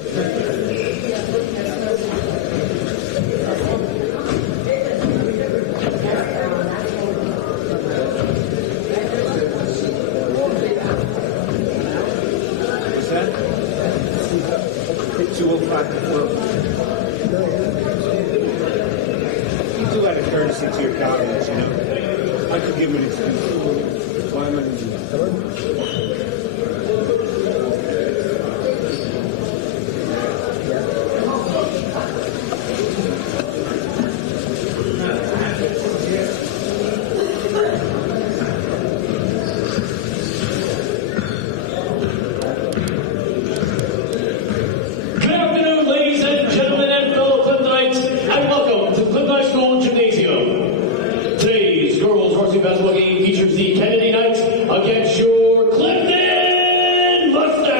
To your colleagues, you know. I could give them an excuse. Why am I doing that? Good afternoon, ladies and gentlemen and fellow Clintonites, and welcome to Clinton High School Gymnasium. Today's girls' varsity basketball game features the Kennedy Knights against your Clifton Mustangs.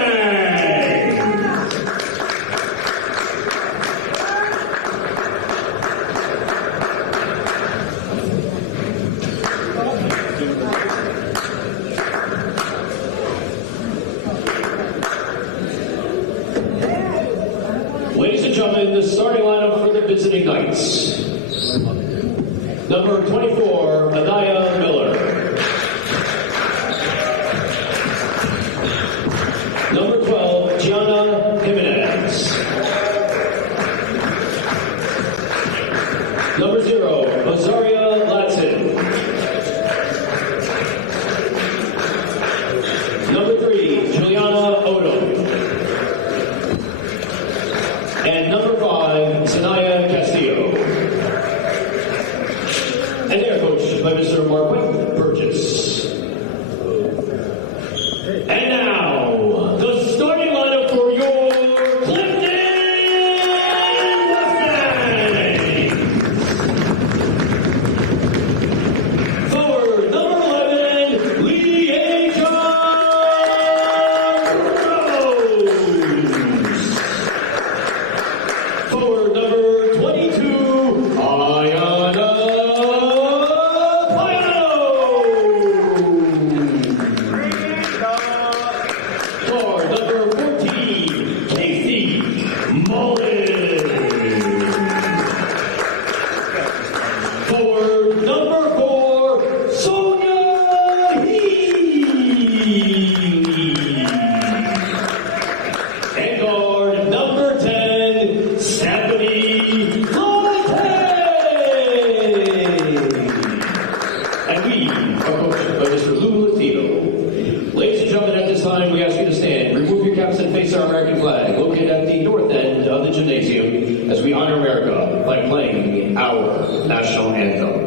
Ladies and gentlemen, the starting lineup for the visiting Knights. Number 24, Anaya Miller. Number 12, Gianna Jimenez. Number 0, Azaria Latson. Number 3, Juliana Odom. And number 5, Sanaya Castillo. And they are coached by Mr. Marquette Burgess. And now, the starting lineup for your Clifton Mustangs. Forward, number 11, Liajon Rose. Forward, number 22, Ayana for number 14, Casey Mullen. For number 4, Sonia Healy. And guard number 10, Stephanie Fontaine. And we are coached by Mr. Lou Latino. Ladies and gentlemen, at this time, we ask you to stand, remove your caps, and face our American flag, located at the north end of the gymnasium, as we honor America by playing our national anthem.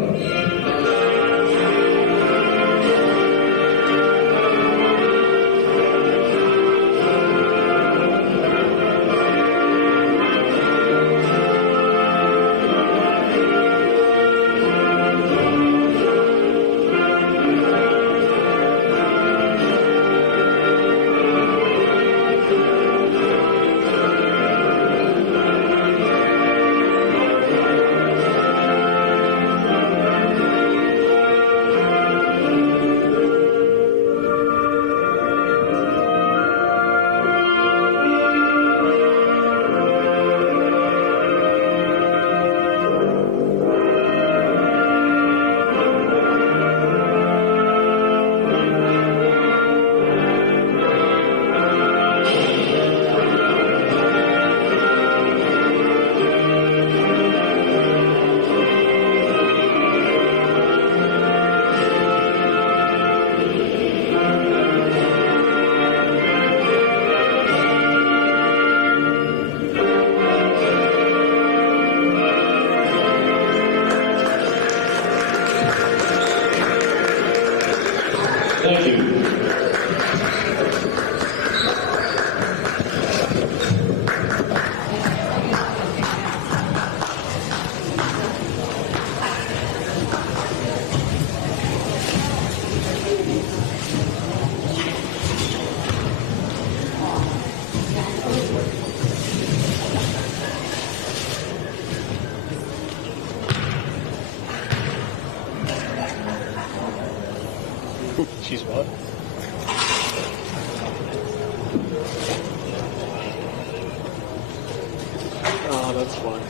That's fun.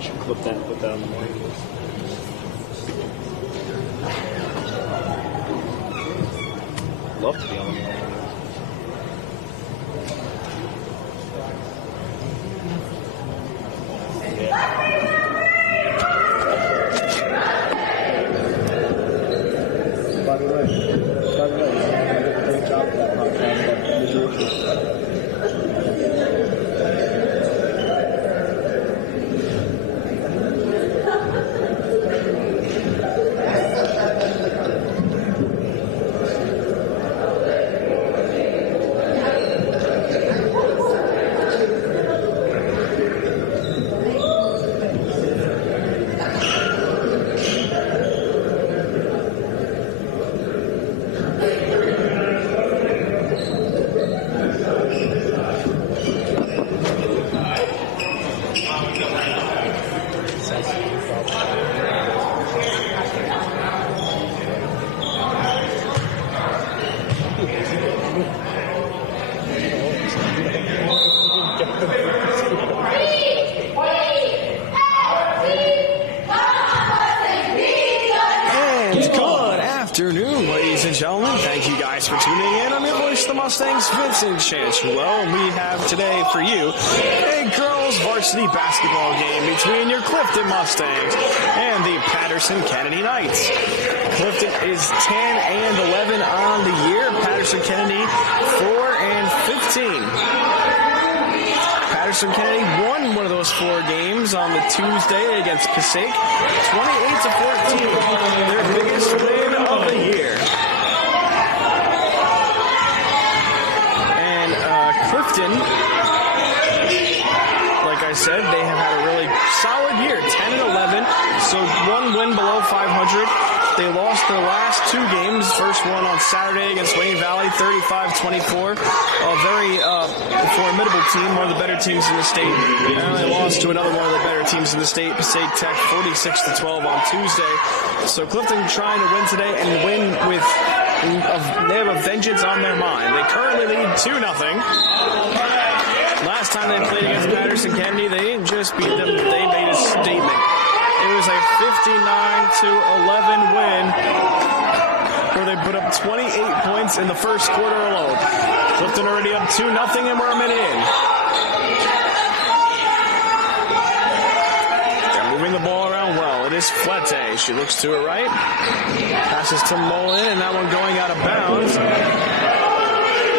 Should clip that and put that on the morning list. Love to be on the morning list. By the way, you did a great job with that podcast. Ladies and gentlemen, thank you guys for tuning in. I'm your voice, the Mustangs, Vincent Chanchwell, and we have today for you a girls' varsity basketball game between your Clifton Mustangs and the Patterson Kennedy Knights. Clifton is 10 and 11 on the year. Patterson Kennedy 4 and 15. Patterson Kennedy won one of those 4 games on the Tuesday against Passaic, 28-14, their biggest win of the year. And Clifton, like I said, they have had a really solid year, 10 and 11, so 1 win below 500. They lost their last 2 games. First one on Saturday against Wayne Valley, 35-24. A very formidable team, one of the better teams in the state. And they lost to another one of the better teams in the state, Passaic Tech, 46-12 on Tuesday. So Clifton trying to win today and win with, they have a vengeance on their mind. They currently lead 2-0. Last time they played against Patterson Kennedy, they didn't just beat them, they made a statement. It was a 59-11 win where they put up 28 points in the first quarter alone. Clifton already up 2-0 and we're a minute in. They're moving the ball around well. It is Flete. She looks to her right. Passes to Mullen, and that one going out of bounds.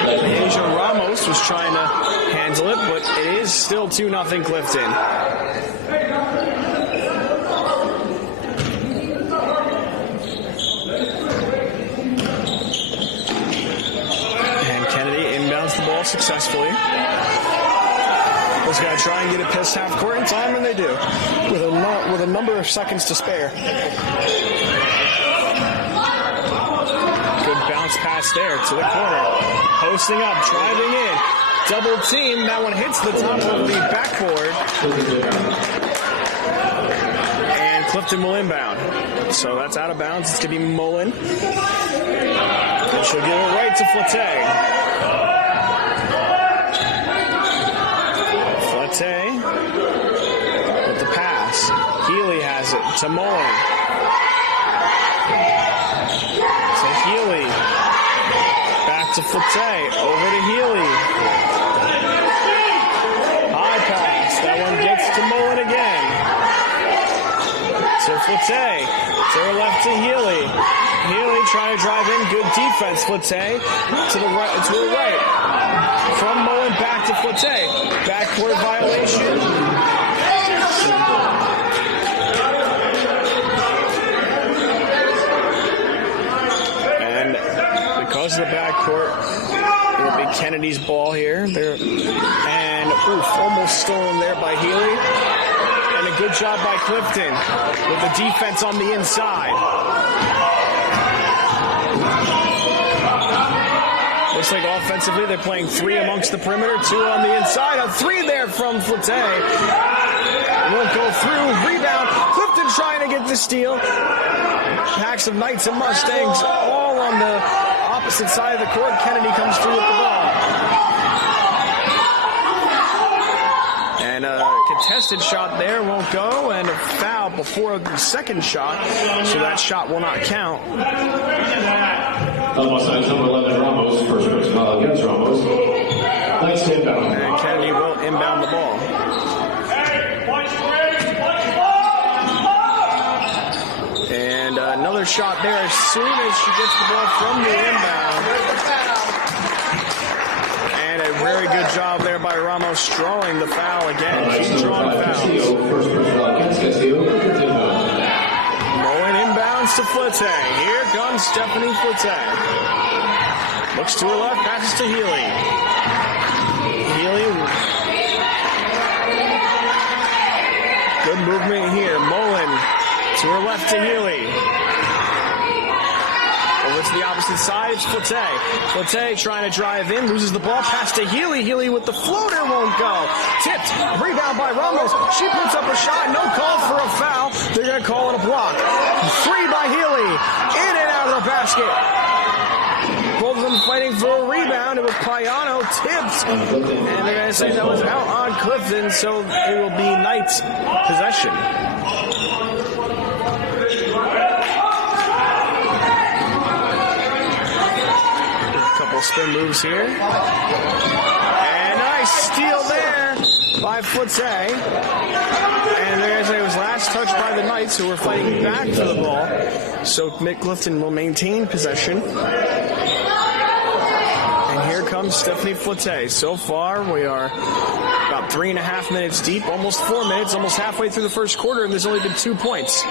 Asia Ramos was trying to handle it, but it is still 2-0 Clifton. Successfully. Just got to try and get it past half court in time, and they do, with a number of seconds to spare. Good bounce pass there to the corner. Posting up, driving in, double team. That one hits the top of the backboard, and Clifton will inbound. So that's out of bounds. It's going to be Mullen. And she'll give it right to Flete. With the pass. Healy has it to Mullen. To Healy. Back to Flete. Over to Healy. High pass. That one gets to Mullen again. To Flete. To her left to Healy. Healy trying to drive in. Good defense. Flete to the right. To the right. From Mullen back to Flete. Backcourt violation. And because of the backcourt, it will be Kennedy's ball here. And almost stolen there by Healy. And a good job by Clifton with the defense on the inside. Looks like offensively they're playing 3 amongst the perimeter, 2 on the inside. A 3 there from Flete. Won't go through. Rebound. Clifton trying to get the steal. Packs of Knights and Mustangs all on the opposite side of the court. Kennedy comes through with the ball. contested shot there, won't go, and a foul before the second shot, so that shot will not count. Almost signs number 11, Ramos. First person foul against Ramos. Nice inbound. And Kennedy will inbound the ball. And another shot there as soon as she gets the ball from the inbound. And a very good job there by Ramos drawing the foul again. She's drawing fouls. First person foul against Castillo. Mullen inbounds to Flitte. Here comes Stephanie Flitte. Looks to her left, passes to Healy. Healy. Good movement here. Mullen to her left to Healy. Over to the opposite side, it's Flitte. Flitte trying to drive in, loses the ball, pass to Healy. Healy with the floater, won't go. Tipped, rebound by Ramos. She puts up a shot, no call for a foul. They're going to call it a block. Free by Healy, in and out of the basket. Both of them fighting for a rebound. It was Payano tipped, and they're going to say that was out on Clifton, so it will be Knights' possession. Spin moves here. And nice steal there by Flitte. And there it was last touch by the Knights, who were fighting back for the ball. So Clifton will maintain possession. And here comes Stephanie Flitte. So far, we are about 3.5 minutes deep, almost 4 minutes, almost halfway through the first quarter, and there's only been 2 points.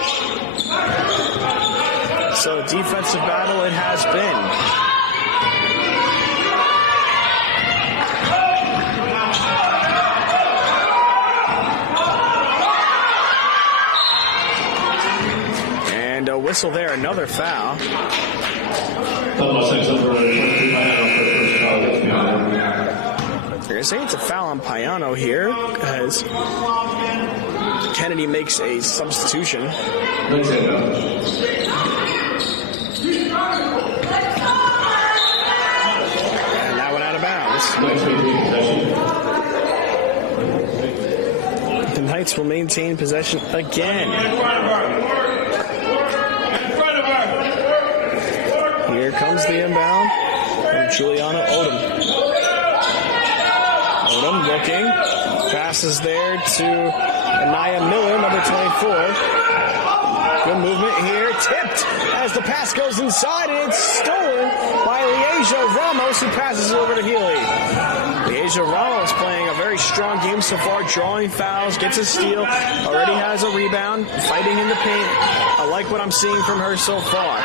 So defensive battle it has been. A whistle there, another foul. They're saying it's a foul on Payano here as Kennedy makes a substitution. And that went out of bounds. The Knights will maintain possession again. Here comes the inbound from Juliana Odom. Odom looking. Passes there to Anaya Miller, number 24. Good movement here. Tipped as the pass goes inside, and it's stolen by Lieja Ramos, who passes it over to Healy. Lieja Ramos playing a very strong game so far, drawing fouls, gets a steal, already has a rebound, fighting in the paint. I like what I'm seeing from her so far.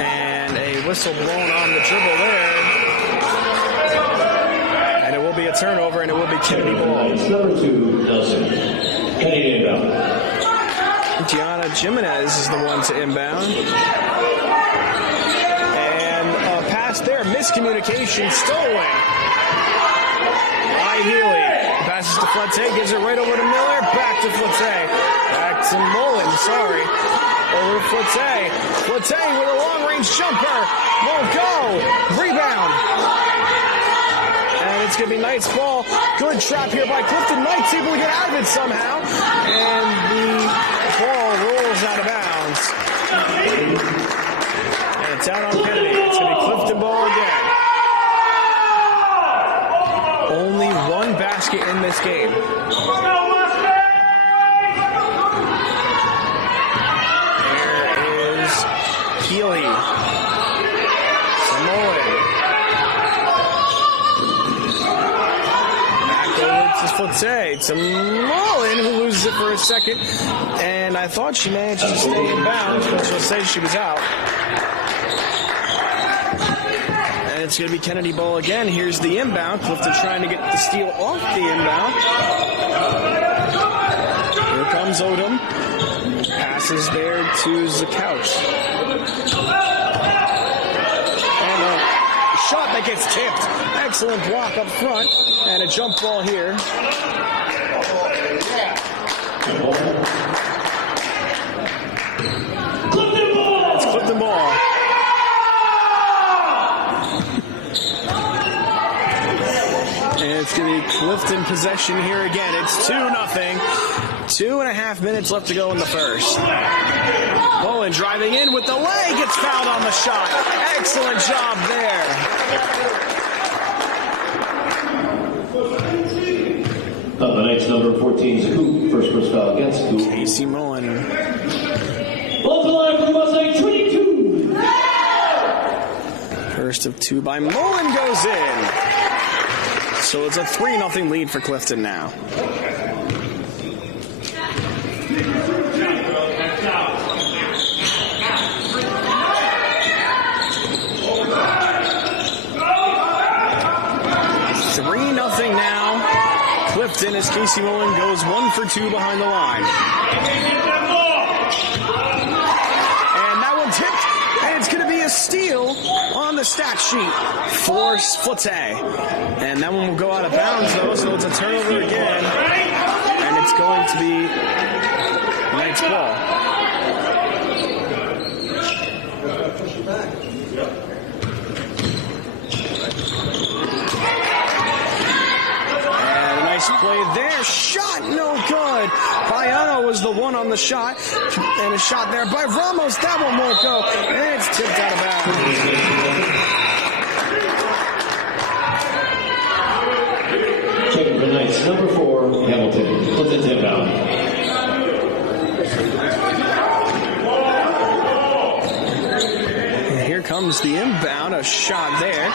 And a whistle blown on the dribble there. And it will be a turnover, and it will be Kennedy ball. Number 2, Nelson. Kennedy inbound. Gianna Jimenez is the one to inbound. And a pass there, miscommunication, stolen by Healy. Passes to Flitte, gives it right over to Miller, back to Flitte. Back to Mullen, sorry. Over to Flitte. Flitte with a long-range jumper. Won't go. Rebound. And it's going to be Knights ball. Good trap here by Clifton. Knights able to get out of it somehow. And the ball rolls out of bounds. And it's out on Kennedy. It's going to be Clifton ball again. Only one basket in this game. Healy. Samoan. Back over to Flitte. To Mullen, who loses it for a second. And I thought she managed to stay in bounds, but she'll say she was out. And it's going to be Kennedy ball again. Here's the inbound. Clifton trying to get the steal off the inbound. Here comes Odom. Passes there to Zakouch. And a shot that gets tipped. Excellent block up front. And a jump ball here. It's Clifton ball. And it's going to be be Clifton possession here again. It's 2-0. 2.5 minutes left to go in the first. Mullen driving in with the leg, gets fouled on the shot. Excellent job there. The Knights number 14 is Coop. First foul against Coop. Casey Mullen. Off the line for Mustang 22. First of 2 by Mullen goes in. So it's a 3-0 lead for Clifton now. Clifton as Casey Mullen goes 1 for 2 behind the line. And that one tipped, and it's going to be a steal on the stat sheet for Flute. And that one will go out of bounds, though, so it's a turnover again. And it's going to be Knights ball. Play there, shot no good. Payano was the one on the shot, and a shot there by Ramos. That one won't go, and it's tipped out of bounds. Checking for Knights number 4, Hamilton. Clifton's inbound. And here comes the inbound, a shot there.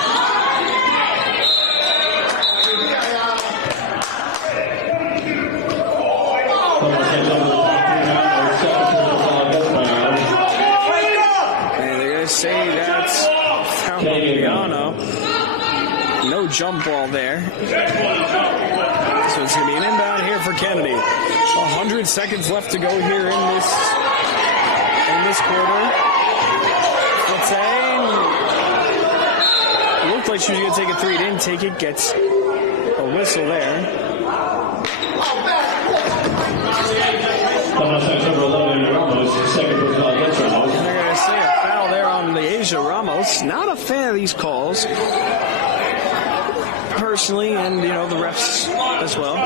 Say that's Payano. No jump ball there. So it's going to be an inbound here for Kennedy. 100 seconds left to go here in this quarter. It looked like she was going to take a 3. Didn't take it. Gets a whistle there. Second personal against Ramos. They're going to say a foul there on Leasia Ramos. Not a fan of these calls, personally, and the refs as well.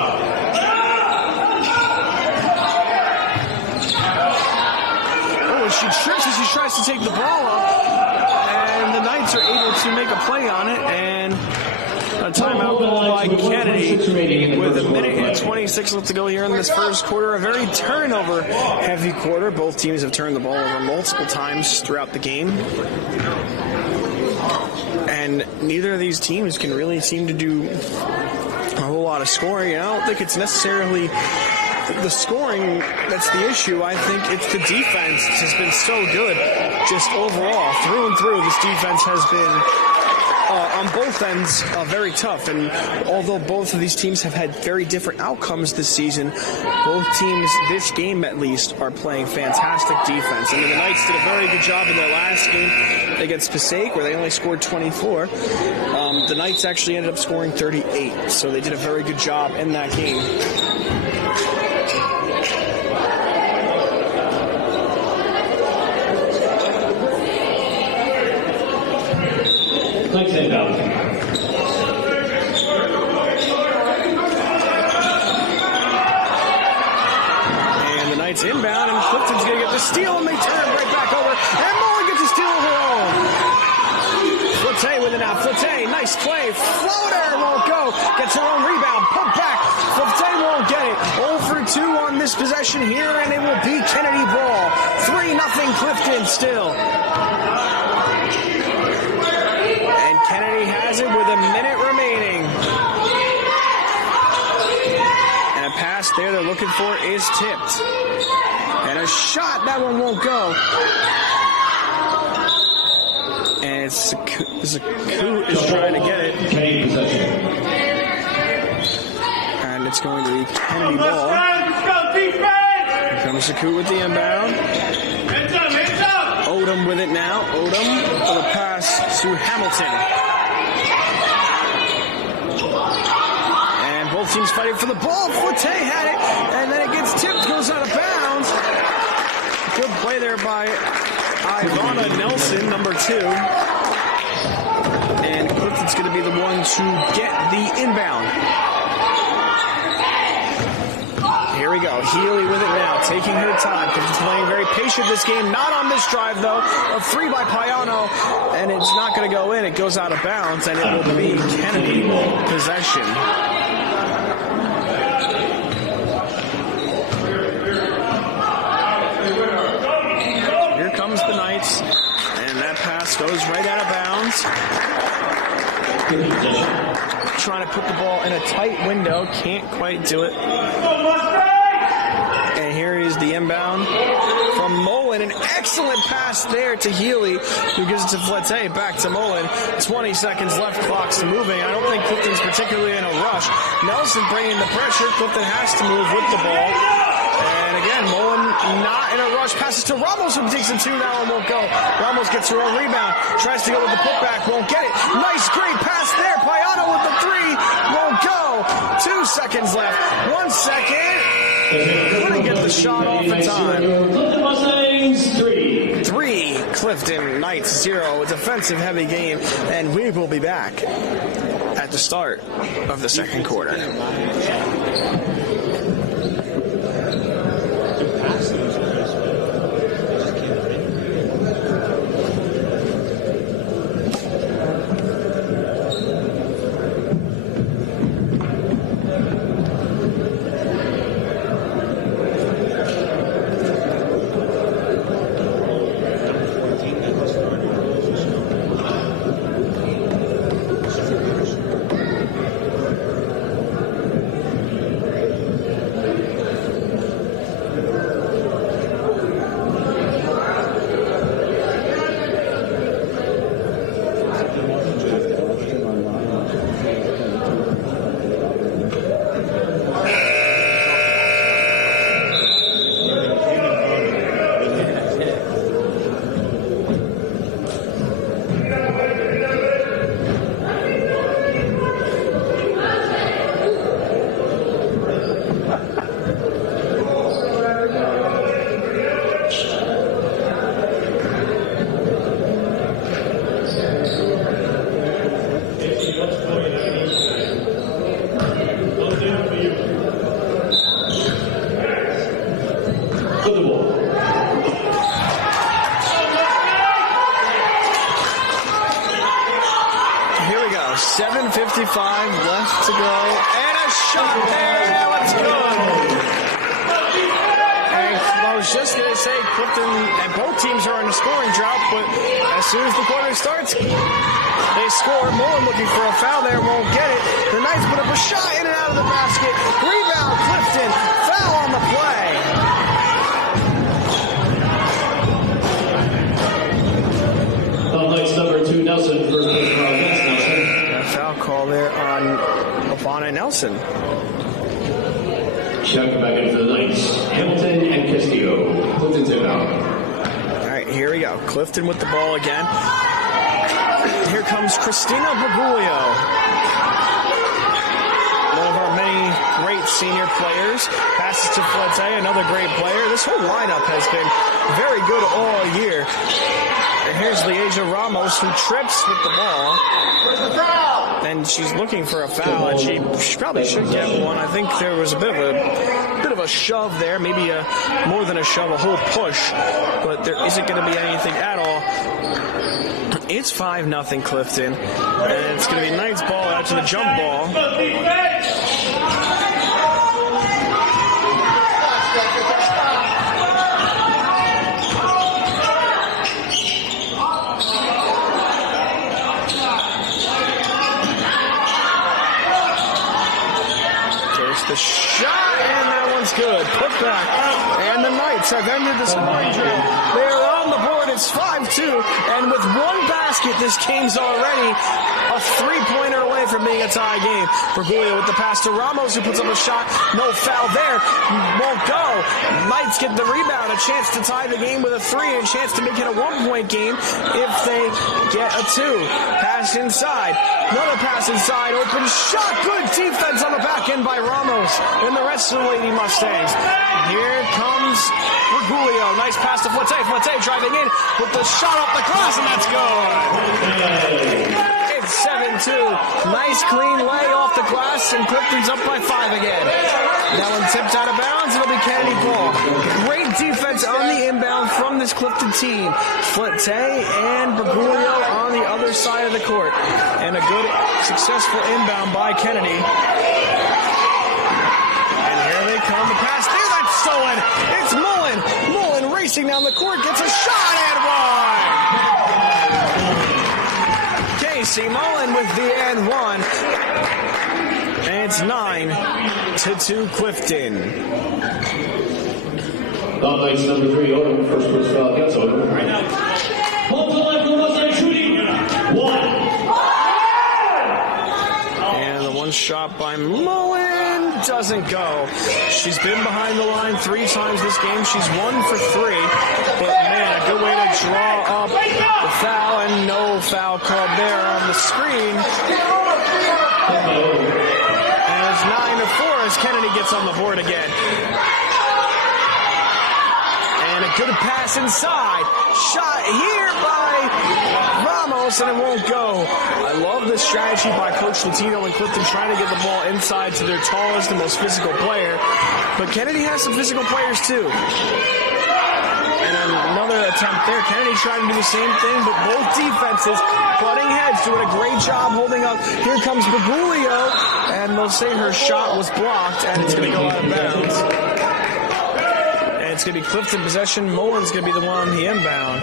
Oh, she trips as she tries to take the ball up, and the Knights are able to make a play on it, and a timeout called by Kennedy with 1 minute and 26 left to go here in this first quarter. A very turnover-heavy quarter. Both teams have turned the ball over multiple times throughout the game. And neither of these teams can really seem to do a whole lot of scoring. I don't think it's necessarily the scoring that's the issue. I think it's the defense has been so good. Just overall, through and through, this defense has been on both ends very tough, and although both of these teams have had very different outcomes this season, both teams, this game at least, are playing fantastic defense. I mean, the Knights did a very good job in their last game against Passaic, where they only scored 24. The Knights actually ended up scoring 38, so they did a very good job in that game. Knights inbound. And the Knights inbound, and Clifton's going to get the steal, and they turn right back over. And Mullen gets a steal of her own. Flute with it now. Flute, nice play. Floater won't go. Gets her own rebound. Pump back. Flute won't get it. 0 for 2 on this possession here, and it will be Kennedy ball. 3-0 Clifton still. Kennedy has it with a minute remaining. And a pass there they're looking for is tipped. And a shot, that one won't go. And Zaku is trying to get it. And it's going to be Kennedy ball. Here comes Zaku with the inbound. Odom with it now. Odom for the pass to Hamilton. And both teams fighting for the ball. Flute had it, and then it gets tipped, goes out of bounds. Good play there by Ivana Nelson, number 2. And Clifton's going to be the one to get the inbound. Here we go. Healy with it now, taking her time. She's playing very patient this game. Not on this drive, though. A 3 by Payano, and it's not going to go in. It goes out of bounds, and it will be Kennedy possession. Here comes the Knights, and that pass goes right out of bounds. Trying to put the ball in a tight window, can't quite do it. And here is the inbound from Mullen. An excellent pass there to Healy, who gives it to Flete. Back to Mullen. 20 seconds left, clock's moving. I don't think Clifton's particularly in a rush. Nelson bringing the pressure. Clifton has to move with the ball. And again, Mullen not in a rush. Passes to Ramos, who takes it 2 now and won't go. Ramos gets her own rebound. Tries to go with the putback, won't get it. Nice, great pass there. Payano with the 3, won't go. 2 seconds left. 1 second. Couldn't get the shot off in time. Clifton Mustangs 3. 3, Clifton Knights 0. A defensive heavy game, and we will be back at the start of the second quarter. Left to go, and a shot there. Let's go. And I was just going to say Clifton and both teams are in a scoring drought, but as soon as the quarter starts, they score. Mullen looking for a foul there, won't get it. The Knights put up a shot in and out of the basket. Rebound, Clifton. Foul on the play. Knights number 2, Nelson versus Nelson. Foul call there on Ivana Nelson. Check back in for the Knights. Hamilton and Castillo. Clifton's inbound. All right, here we go. Clifton with the ball again. Here comes Christina Bergoglio. One of our many great senior players. Passes to Flete, another great player. This whole lineup has been very good all year. And here's Leasia Ramos, who trips with the ball. And she's looking for a foul, and she probably should get one. I think there was a bit of a shove there, maybe more than a shove, a whole push, but there isn't going to be anything at all. It's 5-0 Clifton, and it's going to be Knights ball out to the jump ball. The shot, and that one's good. Put back. And the Knights have ended the scoring drill. They are on the board. It's 5-2. And with one basket, this game's already a 3-pointer away from being a tie game. Bergoglio with the pass to Ramos, who puts up a shot. No foul there. Won't go. Knights get the rebound. A chance to tie the game with a 3 and a chance to make it a 1-point game if they get a 2. Pass inside. Another pass inside. Open shot. Good defense on the back end by Ramos and the rest of the Lady Mustangs. Here comes Bergoglio. Nice pass to Flete. Flete driving in with the shot off the glass, and that's good. It's 7-2. Nice clean lay off the glass, and Clifton's up by 5 again. That one tipped out of bounds. It'll be Kennedy ball. Great defense on the inbound from this Clifton team. Flotte and Bergoglio on the other side of the court. And a good, successful inbound by Kennedy. And here they come. The pass there, that's stolen. It's Mullen. Mullen racing down the court, gets a shot and one. Casey Mullen with the and one. And it's 9-2 Clifton. Knights number 3, Odom. First first foul against Odom. Right now. Home to line for Mustang shooting. 1. And the one shot by Mullen doesn't go. She's been behind the line 3 times this game. She's 1 for 3. But man, a good way to draw up the foul, and no foul called there on the screen. And it's 9-4 as Kennedy gets on the board again. And a good pass inside. Shot here by Ramos, and it won't go. I love the strategy by Coach Latino and Clifton trying to get the ball inside to their tallest and most physical player. But Kennedy has some physical players too. And another attempt there. Kennedy trying to do the same thing, but both defenses butting heads, doing a great job holding up. Here comes Bergoglio, and they'll say her shot was blocked, and it's going to go out of bounds. It's going to be Clifton possession. Mullen's going to be the one on the inbound.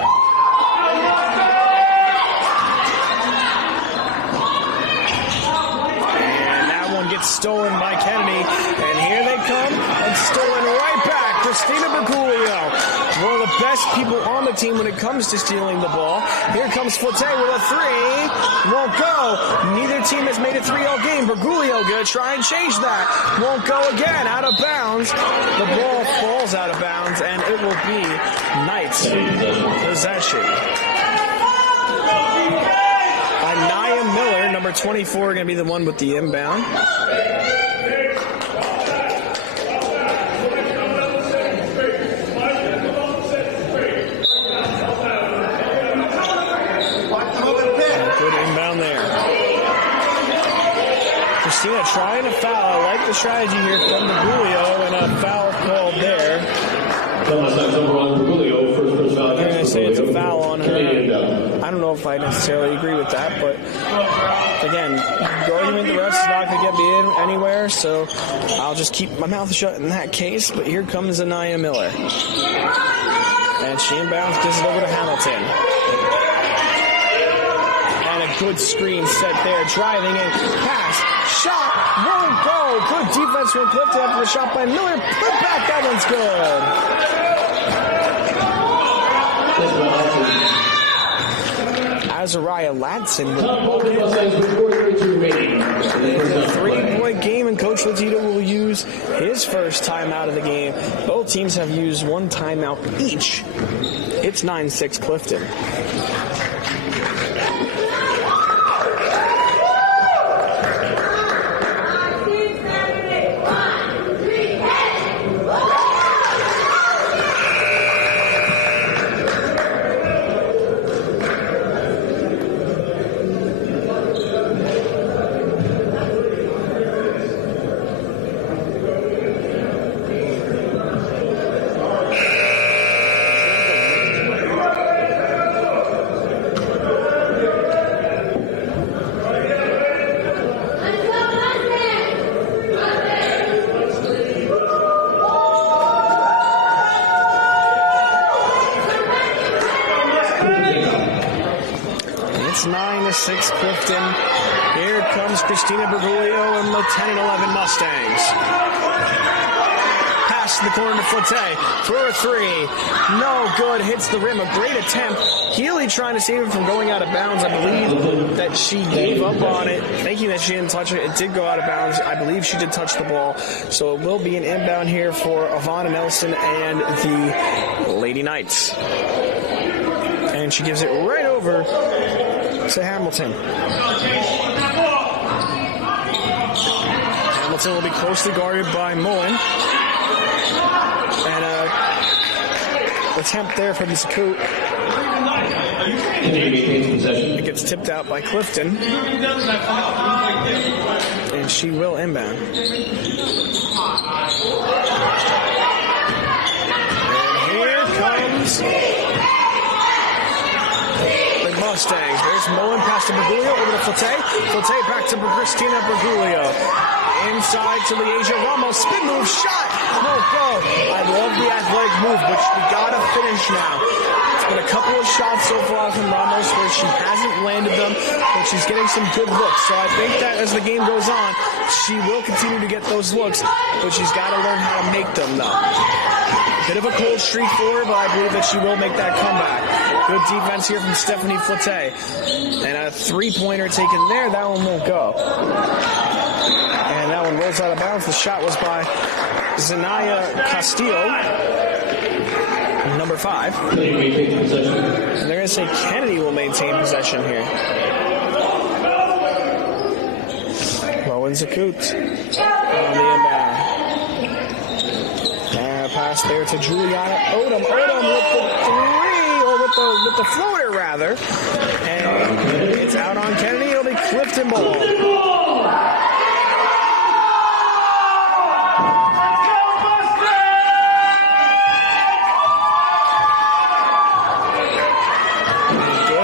And that one gets stolen by Kennedy. And here they come. And stolen right back. Christina Bergoglio. One of the best people on the team when it comes to stealing the ball. Here comes Flotte with a 3. Won't go. Neither team has made a 3 all game. Bergoglio going to try and change that. Won't go again. Out of bounds. The ball falls out of bounds, and it will be Knights possession. Anaya Miller, number 24, going to be the one with the inbound. Christina trying to foul. I like the strategy here from Bergoglio, and a foul called there. I'm going to say it's a foul on her. I don't know if I necessarily agree with that, but again, the argument the refs is not going to get me in anywhere, so I'll just keep my mouth shut in that case. But here comes Anaya Miller. And she inbounds, gives it over to Hamilton. And a good screen set there, driving in, pass. Shot won't go. Good defense from Clifton after the shot by Miller. Put back. That one's good. Azariah Ladson with a 3-point game, and Coach Latino will use his first timeout of the game. Both teams have used 1 timeout each. It's 9-6 Clifton. It's 9-6 Clifton. Here comes Christina Bergoglio and the 10 and 11 Mustangs. Pass to the corner to Flotte for a 3. No good. Hits the rim. A great attempt. Healy trying to save it from going out of bounds. I believe that she gave up on it, thinking that she didn't touch it. It did go out of bounds. I believe she did touch the ball. So it will be an inbound here for Ivana Nelson and the Lady Knights. And she gives it right over to Hamilton. Hamilton will be closely guarded by Mullen. And an attempt there from Zakut. It gets gets tipped out by Clifton. And she will inbound. And here comes the Mustangs. There's Mullen pass to Bergoglio over to Flotte. Flotte back to Christina Bergoglio. Inside to Leasia Ramos. Spin move, shot. No go. I love the athletic move, but we gotta finish now. It's been a couple of shots so far from Ramos where she hasn't landed them, but she's getting some good looks. So I think that as the game goes on, she will continue to get those looks, but she's got to learn how to make them though. Bit of a cold streak for her, but I believe that she will make that comeback. Good defense here from Stephanie Flotte. And a three-pointer taken there. That one won't go. And that one rolls out of bounds. The shot was by Zanaya Castillo, number 5. And they're going to say Kennedy will maintain possession here. Rowan Zakut on the inbound. Pass there to Juliana Odom. Odom with the three, or with the floater rather. And it's out on Kennedy. It'll be Clifton ball. Good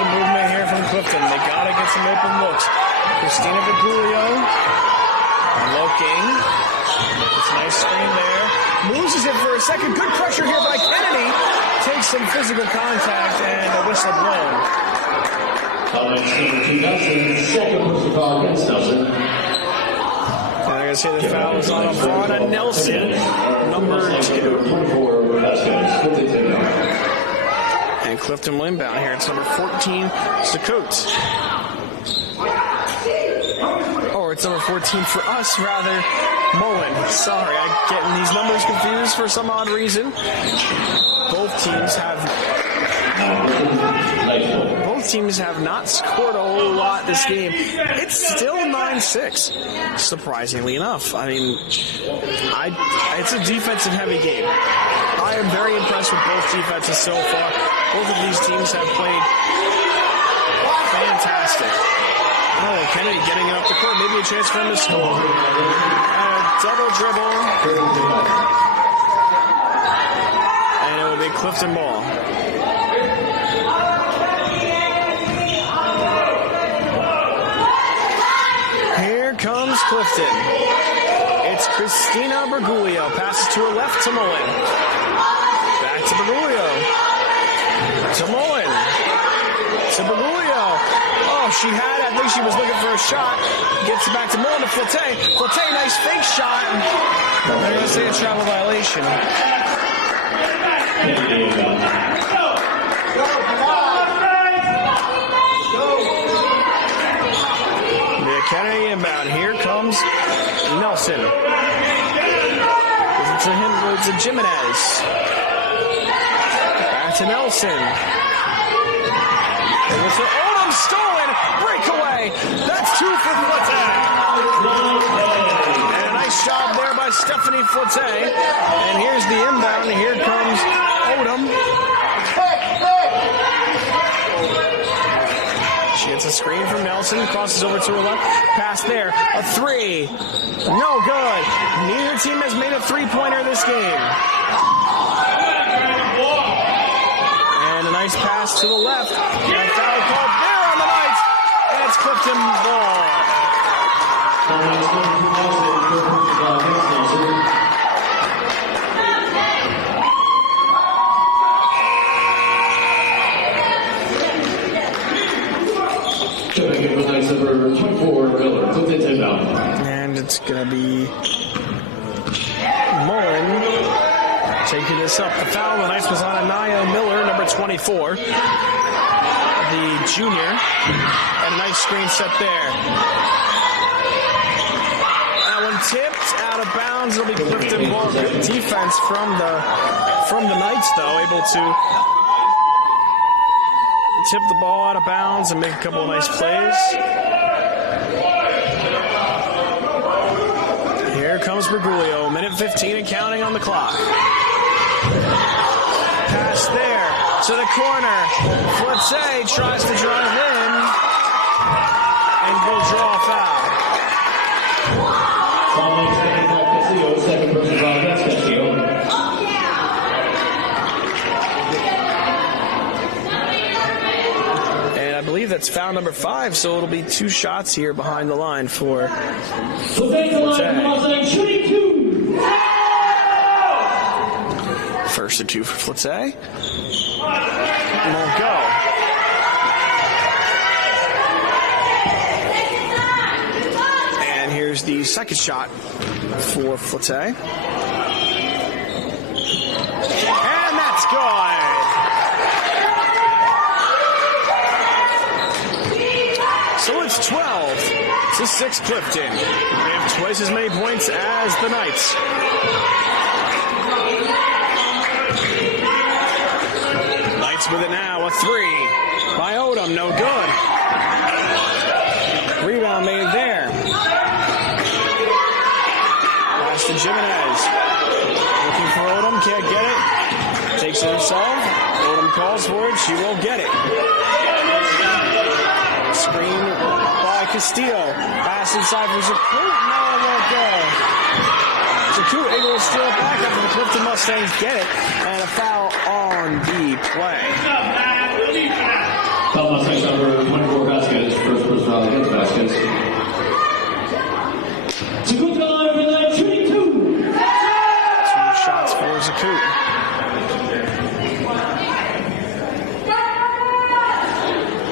movement here from Clifton. They gotta get some open looks. Christina Bergoglio looking. It's a nice screen there. Loses it for a second. Good pressure here by Kennedy. Takes some physical contact and a whistle blown. Second personal foul against Nelson. And I'm going to say the foul is on Florida Nelson, number 2. And Clifton will inbound here. It's number 14, Sakut. Or it's number 14 for us, rather, Mullen. Sorry, I'm getting these numbers confused for some odd reason. Both teams have not scored a whole lot this game. It's still 9-6, surprisingly enough. I mean, it's a defensive-heavy game. I am very impressed with both defenses so far. Both of these teams have played fantastic. Oh, Kennedy getting it up the court. Maybe a chance for him to score. And a double dribble. And it would be Clifton ball. Here comes Clifton. It's Christina Bergoglio. Passes to her left to Mullen. Back to Bergoglio. To Mullen. To Bergoglio. Oh, I think she was looking for a shot. Gets it back to Mullen to Flotte. Flotte, nice fake shot. They're going to say a travel violation. Kennedy inbound. Here comes Nelson. It's to Jimenez. Back to Nelson. Odom stolen. Breakaway. That's 2 for Flotte. And a nice job there by Stephanie Flotte. And here's the inbound. And here comes Odom. She gets a screen from Nelson, crosses over to her left, pass there, a three, no good. Neither team has made a three-pointer this game. And a nice pass to the left, and a foul called there on the Knights, and it's Clifton ball. Number 24, Miller. And it's going to be Mullen taking this up. The foul, the nice was on Anaya Miller, number 24, the junior. And a nice screen set there. That one tipped out of bounds. It'll be Clifton ball. Good defense from the Knights, though, able to tip the ball out of bounds and make a couple of nice plays. Here comes Bergoglio, minute 15 and counting on the clock. Pass there to the corner. Flotte tries to drive in. believe that's foul number 5, so it'll be 2 shots here behind the line for Flitze. Shooting 2. First and 2 for Flitze. Won't go. And here's the second shot for Flitze. And that's good. So it's 12-6 Clifton. They have twice as many points as the Knights. Knights with it now, a 3 by Odom, no good. Rebound made there. Pass to Jimenez. Looking for Odom, can't get it. Takes it herself. Odom calls for it, she will get it. Screen by Castillo. Pass inside for Zaku. No, it won't go. Zaku able to steal it back after the Clifton Mustangs get it. And a foul on the play. Foul Mustangs number 24 Vasquez. First person foul against Vasquez. Zaku to the line for the night, shooting 2. 2 shots for Zaku.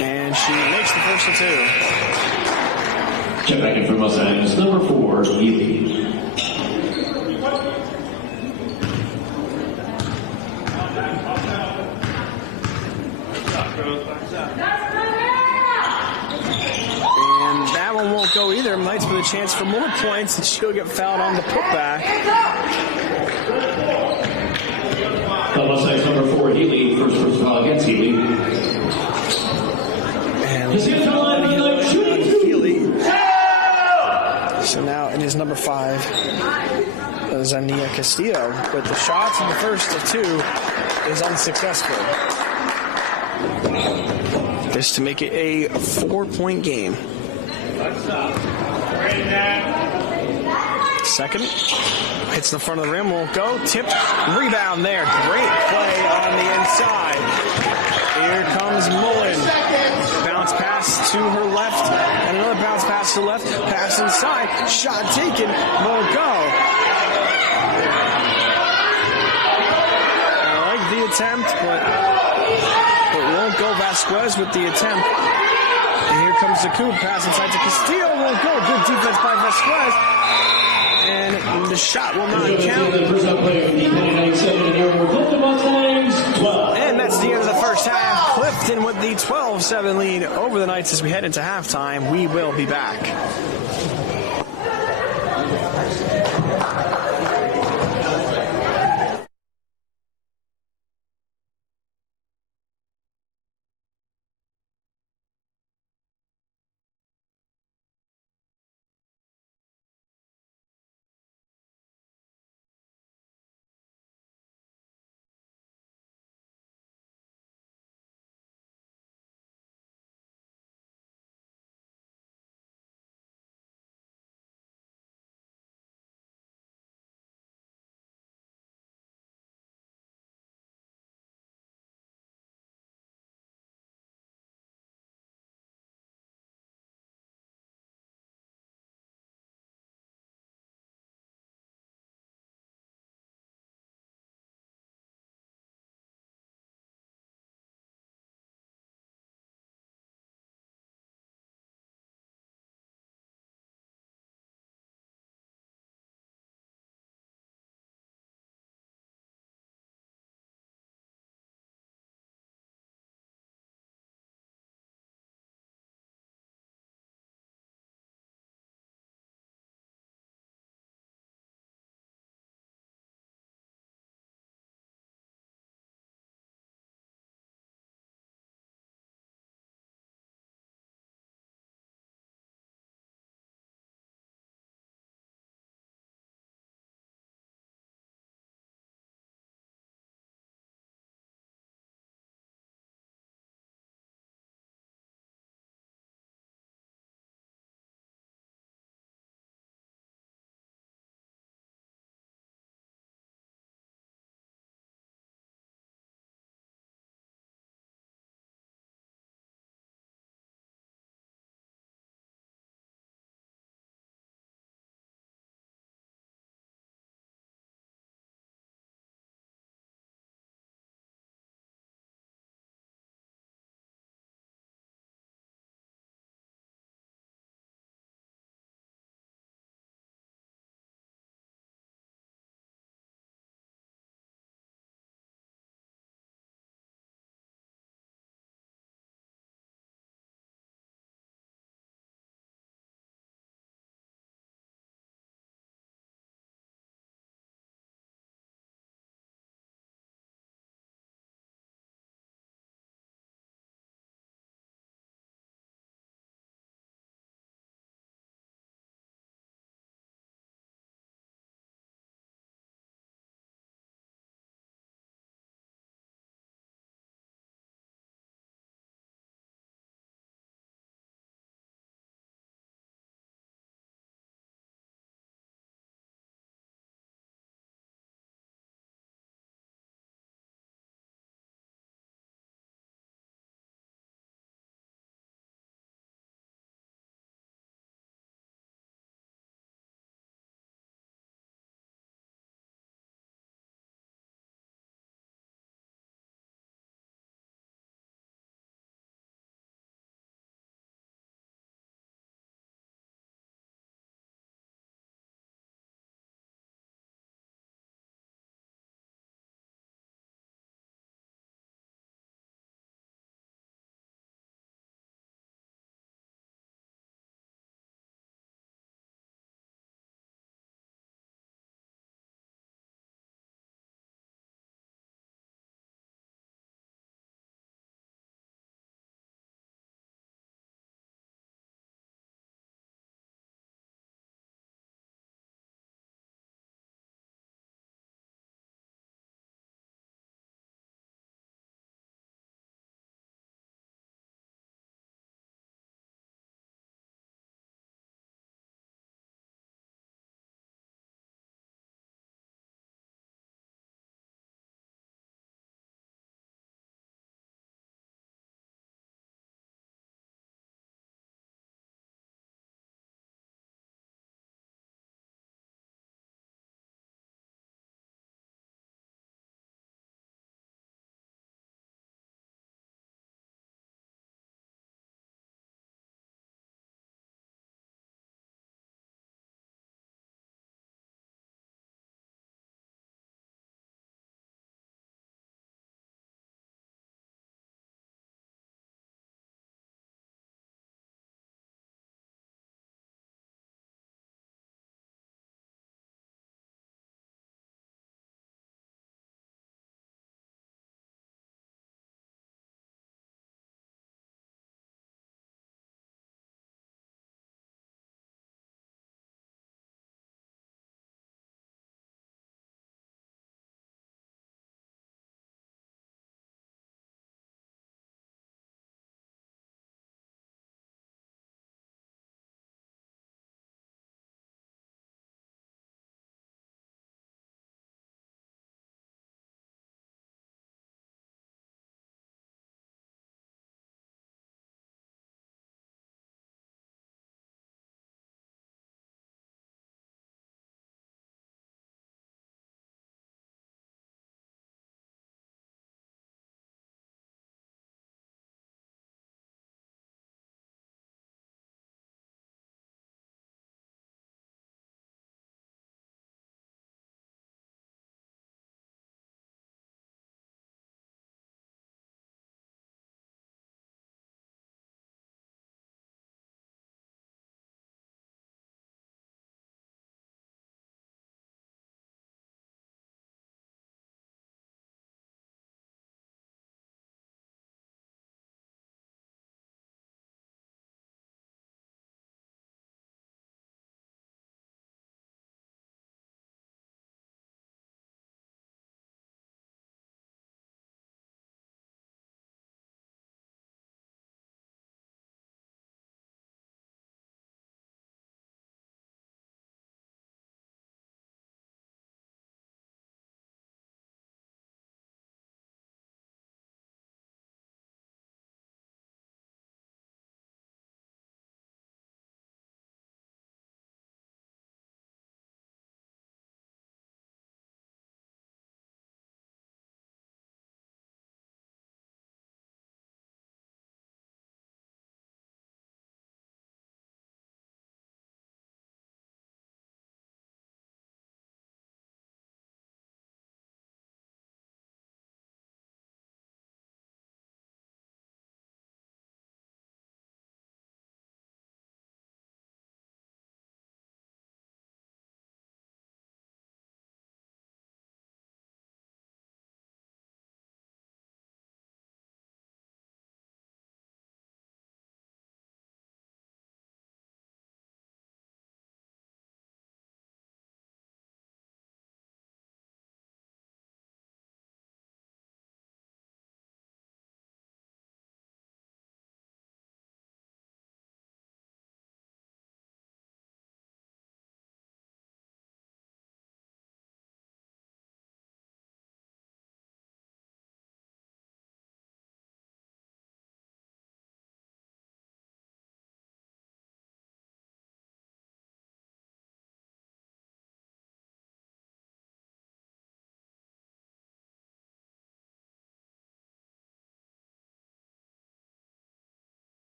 And she makes the first of 2. Check back in for Mustangs, number 4, Ely. And that one won't go either. Knights with a chance for more points, and she'll get fouled on the putback. Mustangs number 4, Healy. First person foul against Healy. And so now it is number 5, Zania Castillo. But the shots in the first of 2 is unsuccessful. This to make it a 4-point game. Second. Hits the front of the rim, won't go. Tipped. Rebound there. Great play on the inside. Here comes Mullen. Bounce pass to her left. And another bounce pass to the left. Pass inside. Shot taken. Won't go. I like the attempt, but it won't go. Vasquez with the attempt. And here comes the coup. Pass inside to Castillo. Won't go. Good defense by Vasquez. And the shot will not count. And that's the end of the first half. Clifton with the 12-7 lead over the Knights as we head into halftime. We will be back.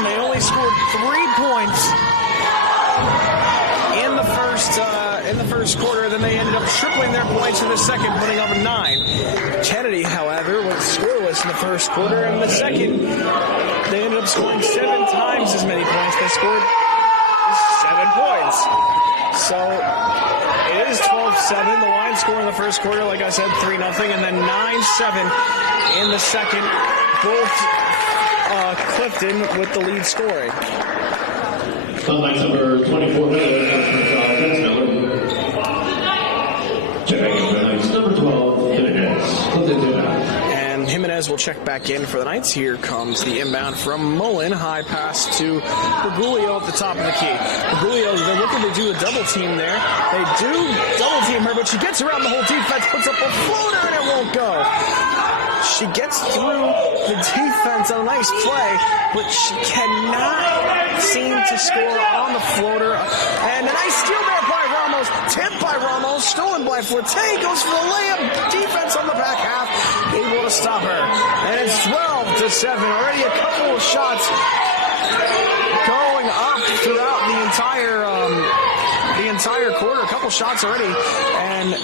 They only scored 3 points in the first quarter. Then they ended up tripling their points in the second, putting up 9. Kennedy, however, was scoreless in the first quarter. And in the second, they ended up scoring 7 times as many points. They scored 7 points. So it is 12-7. The line score in the first quarter, like I said, 3-0, and then 9-7 in the second. Both Clifton with the lead scoring. Line number 24, Miller. Checking number 12, Jimenez. Clifton Jimenez. And Jimenez will check back in for the Knights. Here comes the inbound from Mullen. High pass to Bergoglio at the top of the key. Bergoglio, they're looking to do a double team there. They do double team her, but she gets around the whole defense, puts up a floater, and it won't go. She gets through the defense on a nice play, but she cannot seem to score on the floater. And a nice steal there by Ramos, tipped by Ramos, stolen by Flotte, goes for the layup, defense on the back half, able to stop her. And it's 12-7, already a couple of shots going up throughout the entire quarter, a couple shots already, and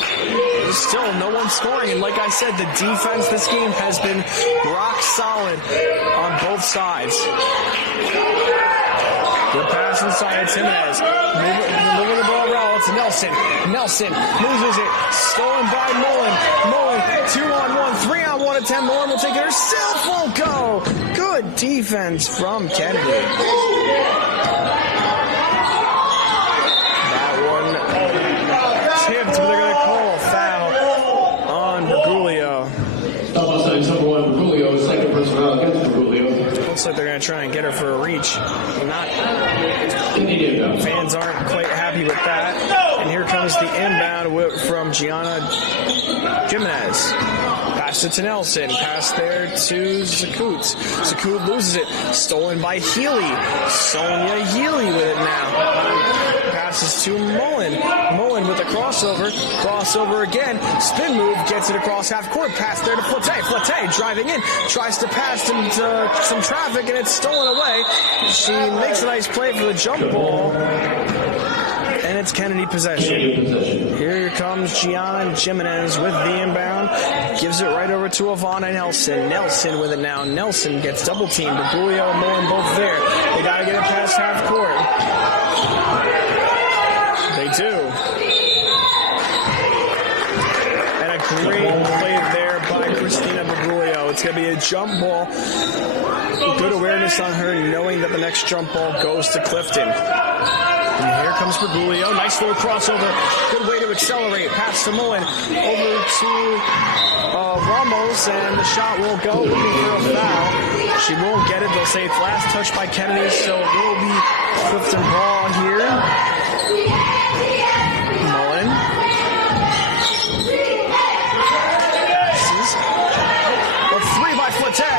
still no one scoring. And like I said, the defense this game has been rock solid on both sides. Good pass inside, it's Jimenez. Moving the ball around, it's Nelson. Nelson loses it, stolen by Mullen. Mullen, 2-on-1, 3-on-1 attempt. Mullen will take it herself, won't go. Good defense from Kennedy. Tipped, but they're going to call a foul on Bergoglio. Number 1, Bergoglio, second personal foul against Bergoglio. Looks like they're going to try and get her for a reach. Fans aren't quite happy with that. And here comes the inbound from Gianna Jimenez. Pass it to Nelson. Pass there to Zakut. Zakut loses it. Stolen by Healy. Sonia Healy with it now. Passes to Mullen. Mullen with a crossover. Crossover again. Spin move. Gets it across half court. Pass there to Flotte. Flotte driving in. Tries to pass into some traffic, and it's stolen away. She makes a nice play for the jump ball. And it's Kennedy possession. Here comes Gianna Jimenez with the inbound. Gives it right over to Ivana Nelson. Nelson with it now. Nelson gets double teamed. Bergoglio and Mullen both there. They got to get it past half court. They do. And a great play there by Christina Bergoglio. It's going to be a jump ball. Good awareness on her, knowing that the next jump ball goes to Clifton. And here comes Bergoglio. Nice little crossover. Good way to accelerate. Pass to Mullen. Over to Ramos, and the shot will go. Looking for a foul. She won't get it. They'll say it's last touch by Kennedy, so it will be Clifton ball here. Mullen. Passes. A 3 by Flotte.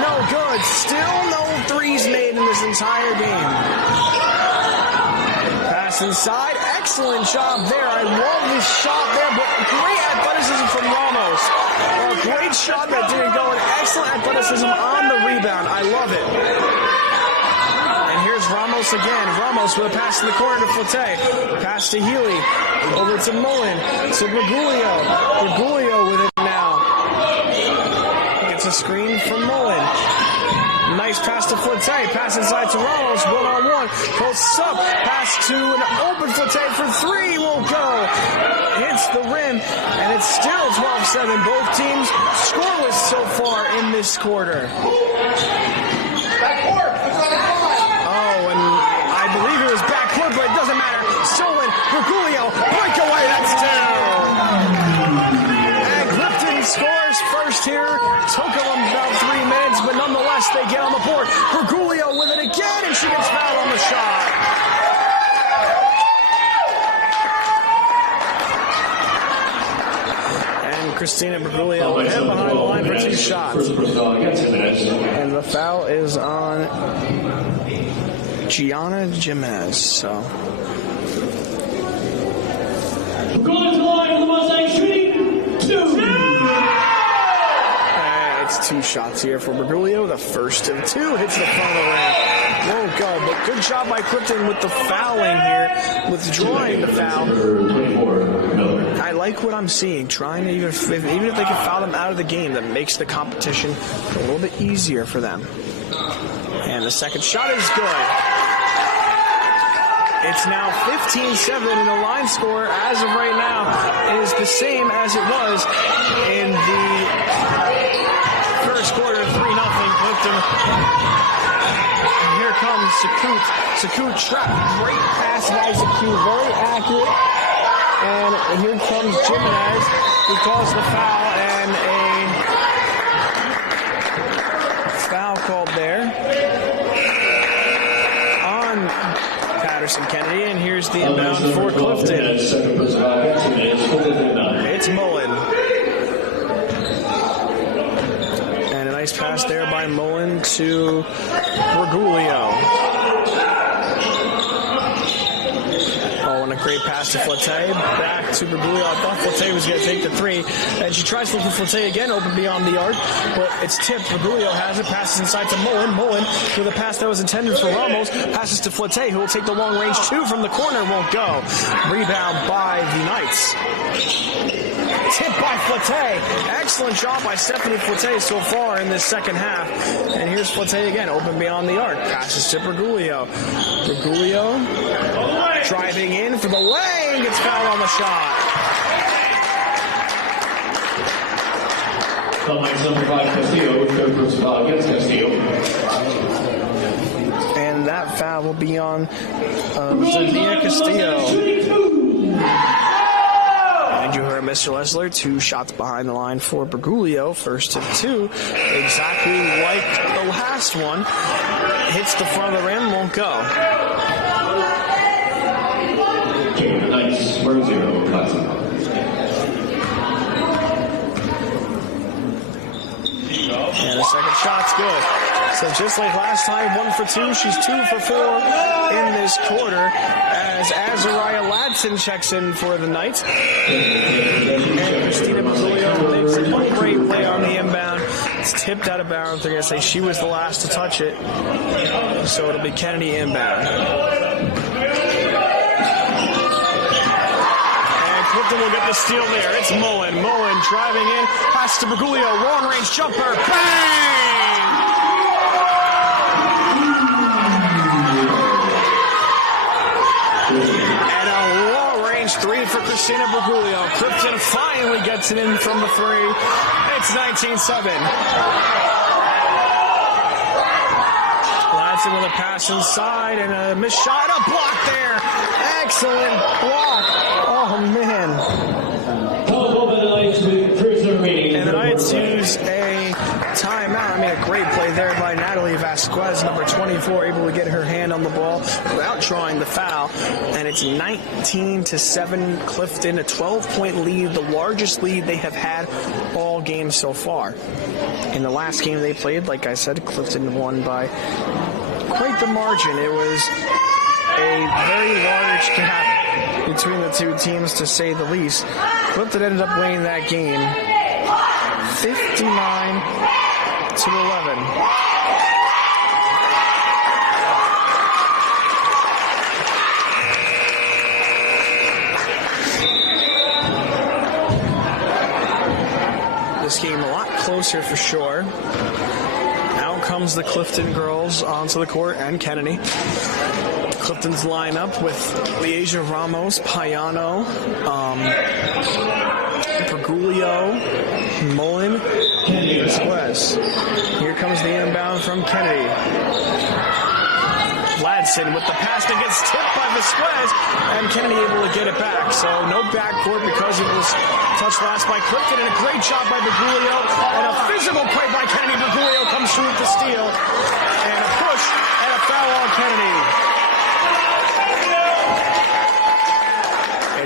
No good. Still no threes made in this entire game. Inside, excellent job there. I love this shot there, but great athleticism from Ramos. A great shot that didn't go, and excellent athleticism on the rebound. I love it. And here's Ramos again. Ramos with a pass in the corner to Flotte. Pass to Healy. Over to Mullen. To Bergoglio. Bergoglio with it now. Gets a screen from Mullen. Nice pass to Flotte. Pass inside to Ramos. 1-on-1. Posts up. Pass to an open Flotte for 3. Won't go. Hits the rim. And it's still 12-7. Both teams scoreless so far in this quarter. Backcourt. Oh, and I believe it was backcourt, but it doesn't matter. Stolen. Bergoglio. Breakaway. That's 2. Christina Bergoglio and behind the line for 2 shots. And the foul is on Gianna Jimenez. So. Bergoglio's line for the Mustangs shooting 2. It's 2 shots here for Bergoglio. The first of 2 hits the front of the rim. Won't go, but good job by Clifton with the fouling here, withdrawing the foul. I like what I'm seeing, trying to even if they can foul them out of the game, that makes the competition a little bit easier for them. And the second shot is good. It's now 15-7, and the line score as of right now is the same as it was in the first quarter, 3-0 Clifton. Here comes Sakut. Sakut trap. Great pass by Sakut. Very accurate. And here comes Jimenez, who calls the foul, and a foul called there on Patterson Kennedy. And here's the inbound for Clifton. It's Mullen. Pass there by Mullen to Bergoglio. Oh, and a great pass to Flotte. Back to Bergoglio. I thought Flotte was going to take the 3. And she tries to look for Flotte again, open beyond the arc. But it's tipped. Bergoglio has it. Passes inside to Mullen. Mullen with a pass that was intended for Ramos. Passes to Flotte, who will take the long range 2 from the corner. Won't go. Rebound by the Knights. Tipped by Flotte. Excellent job by Stephanie Flotte so far in this second half. And here's Flotte again, open beyond the arc. Passes to Bergoglio. Bergoglio driving in for the lane. Gets fouled on the shot. Number 5, Castillo. Third personal foul against Castillo. And that foul will be on Zania Castillo. And you heard Mr. Lesler, 2 shots behind the line for Bergoglio. First of 2, exactly like the last one. Hits the front of the rim, won't go. Nice. 4-0. Classic. And the second shot's good. So just like last time, 1 for 2. She's 2 for 4 in this quarter as Azariah Ladson checks in for the Knights. And Christina Bergoglio makes a great play on the inbound. It's tipped out of bounds. They're going to say she was the last to touch it. So it'll be Kennedy inbound. Clifton will get the steal there. It's Mullen. Mullen driving in. Pass to Bergoglio. Long range jumper. Bang! And a long range 3 for Christina Bergoglio. Clifton finally gets it in from the 3. It's 19-7. Ladson with a pass inside and a missed shot. A block there. Excellent block. Oh, man. And the Knights use a timeout. I mean, a great play there by Natalie Vasquez, number 24, able to get her hand on the ball without drawing the foul. And it's 19-7 Clifton, a 12-point lead, the largest lead they have had all game so far. In the last game they played, like I said, Clifton won by quite the margin. It was a very large gap between the 2 teams, to say the least. Clifton ended up winning that game 59-11. This game a lot closer for sure. Out comes the Clifton girls onto the court, and Kennedy. Clifton's lineup with Liasia Ramos, Payano, Bergoglio, Mullen, Vasquez. Here comes the inbound from Kennedy. Ladson with the pass that gets tipped by Vasquez, and Kennedy able to get it back. So no backcourt because it was touched last by Clifton, and a great job by Bergoglio, and a physical play by Kennedy. Bergoglio comes through with the steal, and a push, and a foul on Kennedy.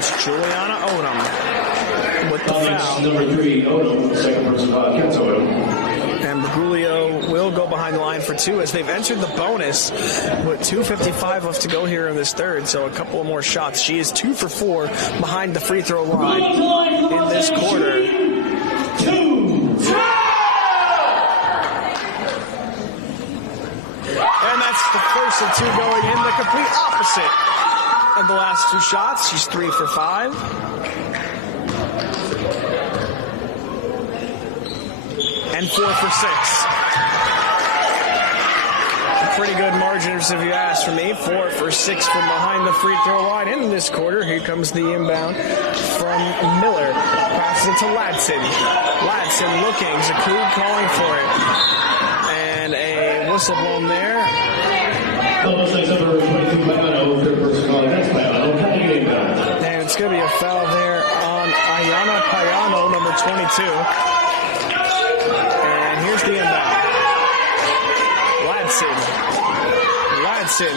It's Juliana Odom with the Comments foul. number 3, Odo, second person foul against Odo. And Bergoglio will go behind the line for 2 as they've entered the bonus with 2:55 left to go here in this third. So a couple of more shots. She is 2 for 4 behind the free throw line in this quarter. 2. And that's the first of 2 going in, the complete opposite of the last 2 shots. She's 3 for 5. And 4 for 6. Pretty good margins if you ask for me. 4 for 6 from behind the free throw line in this quarter. Here comes the inbound from Miller. Passes it to Ladson. Ladson looking. Zakud calling for it. And a whistle blown there. Almost like number 22, Payano, third person foul against Payano. Penalty inbound. And it's going to be a foul there on Ayana Payano, number 22. And here's the inbound. Ladson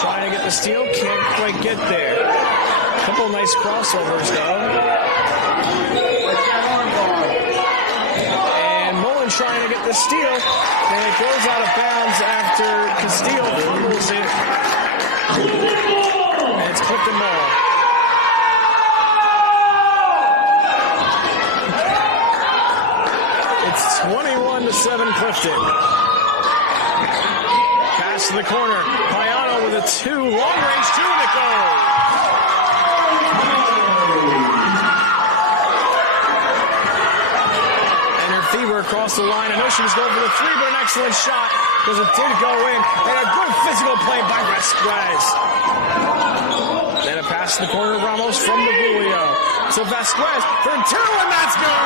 trying to get the steal, can't quite get there. A couple nice crossovers though. And Mullen trying to get the steal, and it goes out of bounds after Castillo fumbles it. And it's Clifton Mullen. It's 21-7 Clifton. Pass to the corner. Payano with a 2, long range 2, and it goes. And her fever across the line. I know she was going for the 3, but an excellent shot because it did go in. And a good physical play by Vasquez. Then a pass to the corner of Ramos from Bergoglio. So Vasquez for 2, and that's good.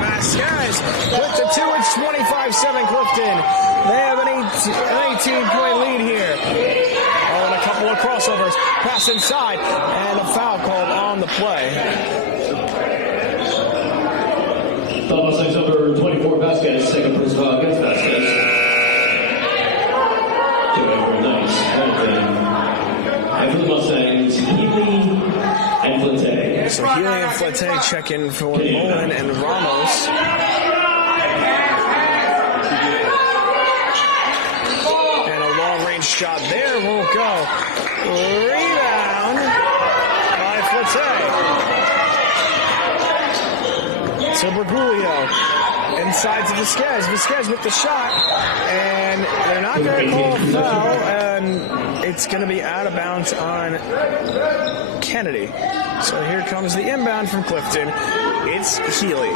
Vasquez with the 2, it's 25-7 Clifton. They have an 18-point lead here. Oh, and a couple of crossovers. Pass inside, and a foul called on the play. Foul by number 24, Vasquez, second person foul against Vasquez. Very nice. And for the Mustangs, Healy and Flinte. So Healy and Flinte check in for Mullen and Ramos. And a long-range shot there won't go. Rebound by Flinte. So Bergoglio inside to Vasquez. Vasquez with the shot. And they're not going to call a foul. And it's going to be out of bounds on Kennedy. So here comes the inbound from Clifton. It's Healy.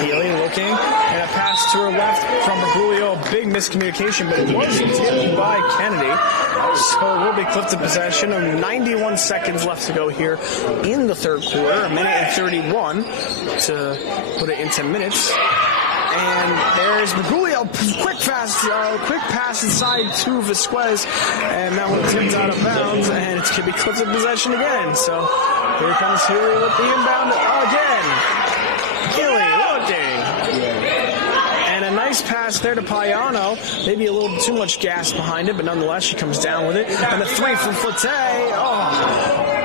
Healy looking, and a pass to her left from Bergoglio. Big miscommunication, but it was tipped by Kennedy. So it will be Clifton possession of 91 seconds left to go here in the third quarter. A minute and 31 to put it into minutes. And there's Bergoglio, quick pass inside to Vasquez, and that one tipped out of bounds, and it's going to be Clifton possession again. So here comes Healy with the inbound again. Healy looking. And a nice pass there to Payano. Maybe a little too much gas behind it, but nonetheless, she comes down with it. And the 3 from Flinte. Oh,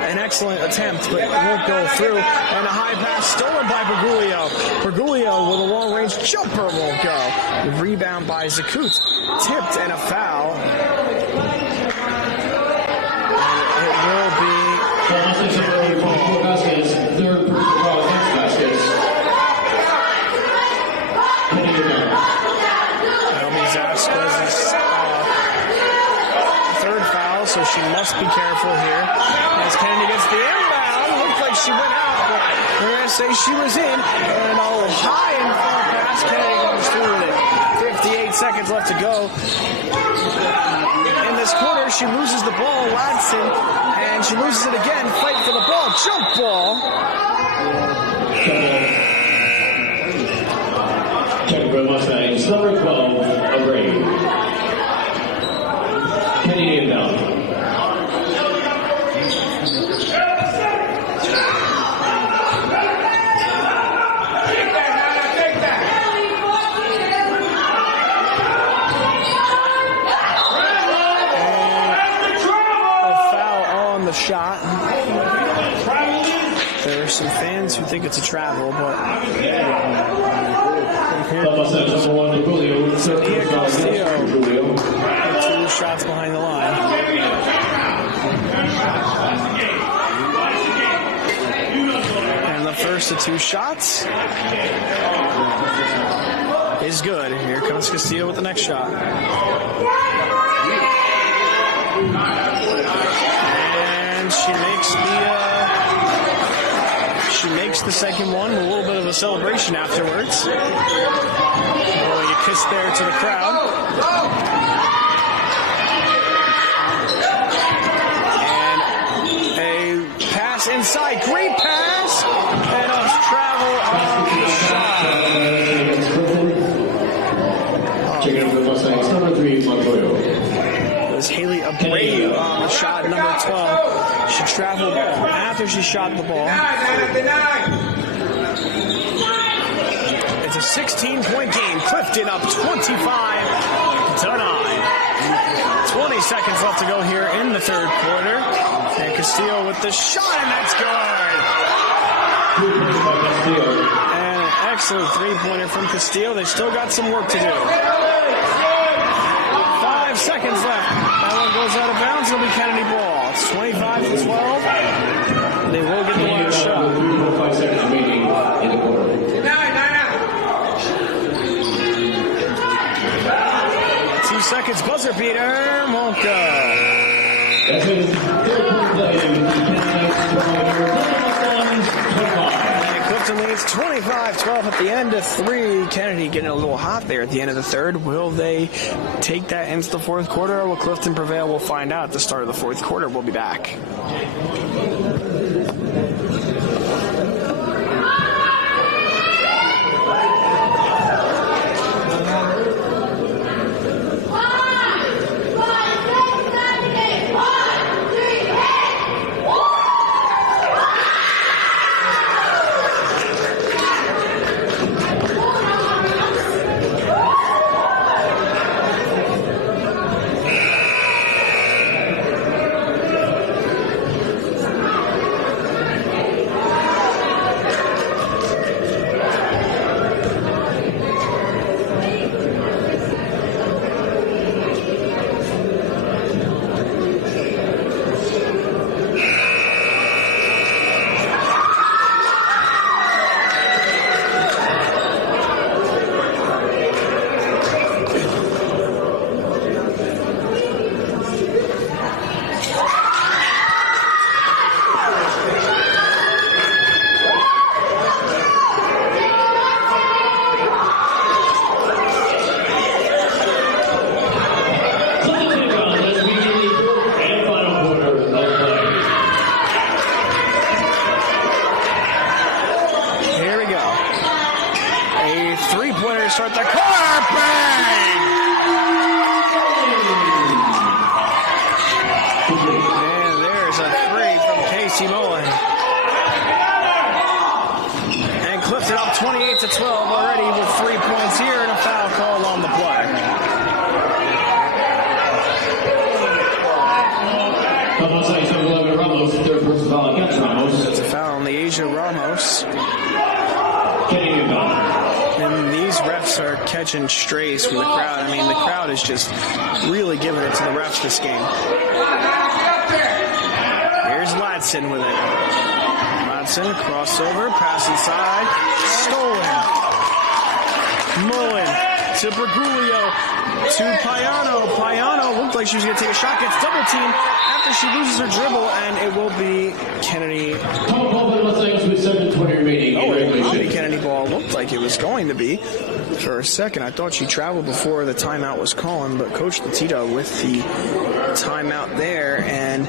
an excellent attempt, but it won't go through. And a high pass stolen by Bergoglio. Bergoglio with a long-range jumper won't go. The rebound by Zakut. Tipped and a foul. And it will be Vasquez, third person foul against Vasquez. Naomi Vasquez's third foul, so she must be careful here. As Kennedy gets the inbound, looked like she went out, but we're going to say she was in. And a high and far pass, Kennedy comes through with it. 58 seconds left to go. In this quarter, she loses the ball, Ladson, and she loses it again. Fight for the ball, jump ball. Check for the Mustangs, number 12, O'Brien. Kennedy inbound. some fans who think it's a travel, but Nia Castillo with 2 shots behind the line. And the first of 2 shots is good. Here comes Castillo with the next shot. And she makes the second one with a little bit of a celebration afterwards. Blowing a kiss there to the crowd. And a pass inside. Great pass. And a travel on the shot. Checking over the Mustangs, number 3, Montoya. It was Haley Abreu on the shot, number 12. She traveled after she shot the ball. It's a 16-point game. Clifton up 25-9. 20 seconds left to go here in the third quarter. And Castillo with the shot, and that's good. And an excellent three-pointer from Castillo. They still got some work to do. 5 seconds left. That one goes out of bounds. It'll be Kennedy ball. It's 25-12. They will get the last shot. 5 seconds remaining in the quarter. 2 seconds. Buzzer beater. Won't go. That's it. And Clifton leads 25-12 at the end of 3. Kennedy getting a little hot there at the end of the third. Will they take that into the fourth quarter, or will Clifton prevail? We'll find out at the start of the fourth quarter. We'll be back. Start the corner, bang! And there's a three from Casey Mullen. And Clifton up 28-12 already with 3 points here and a foul call on the play. It's a foul on the Asia Ramos. And these refs are catching strays from the crowd. I mean, the crowd is just really giving it to the refs this game. Here's Ladson with it. Ladson, crossover, pass inside, stolen. Mullen to Bergoglio, to Payano. Payano looked like she was going to take a shot, gets double teamed after she loses her dribble, and it will be Kennedy. With 7:20 remaining. Oh, it will be Kennedy ball. Looked like it was going to be for a second. I thought she traveled before the timeout was calling, but Coach Latito with the timeout there, and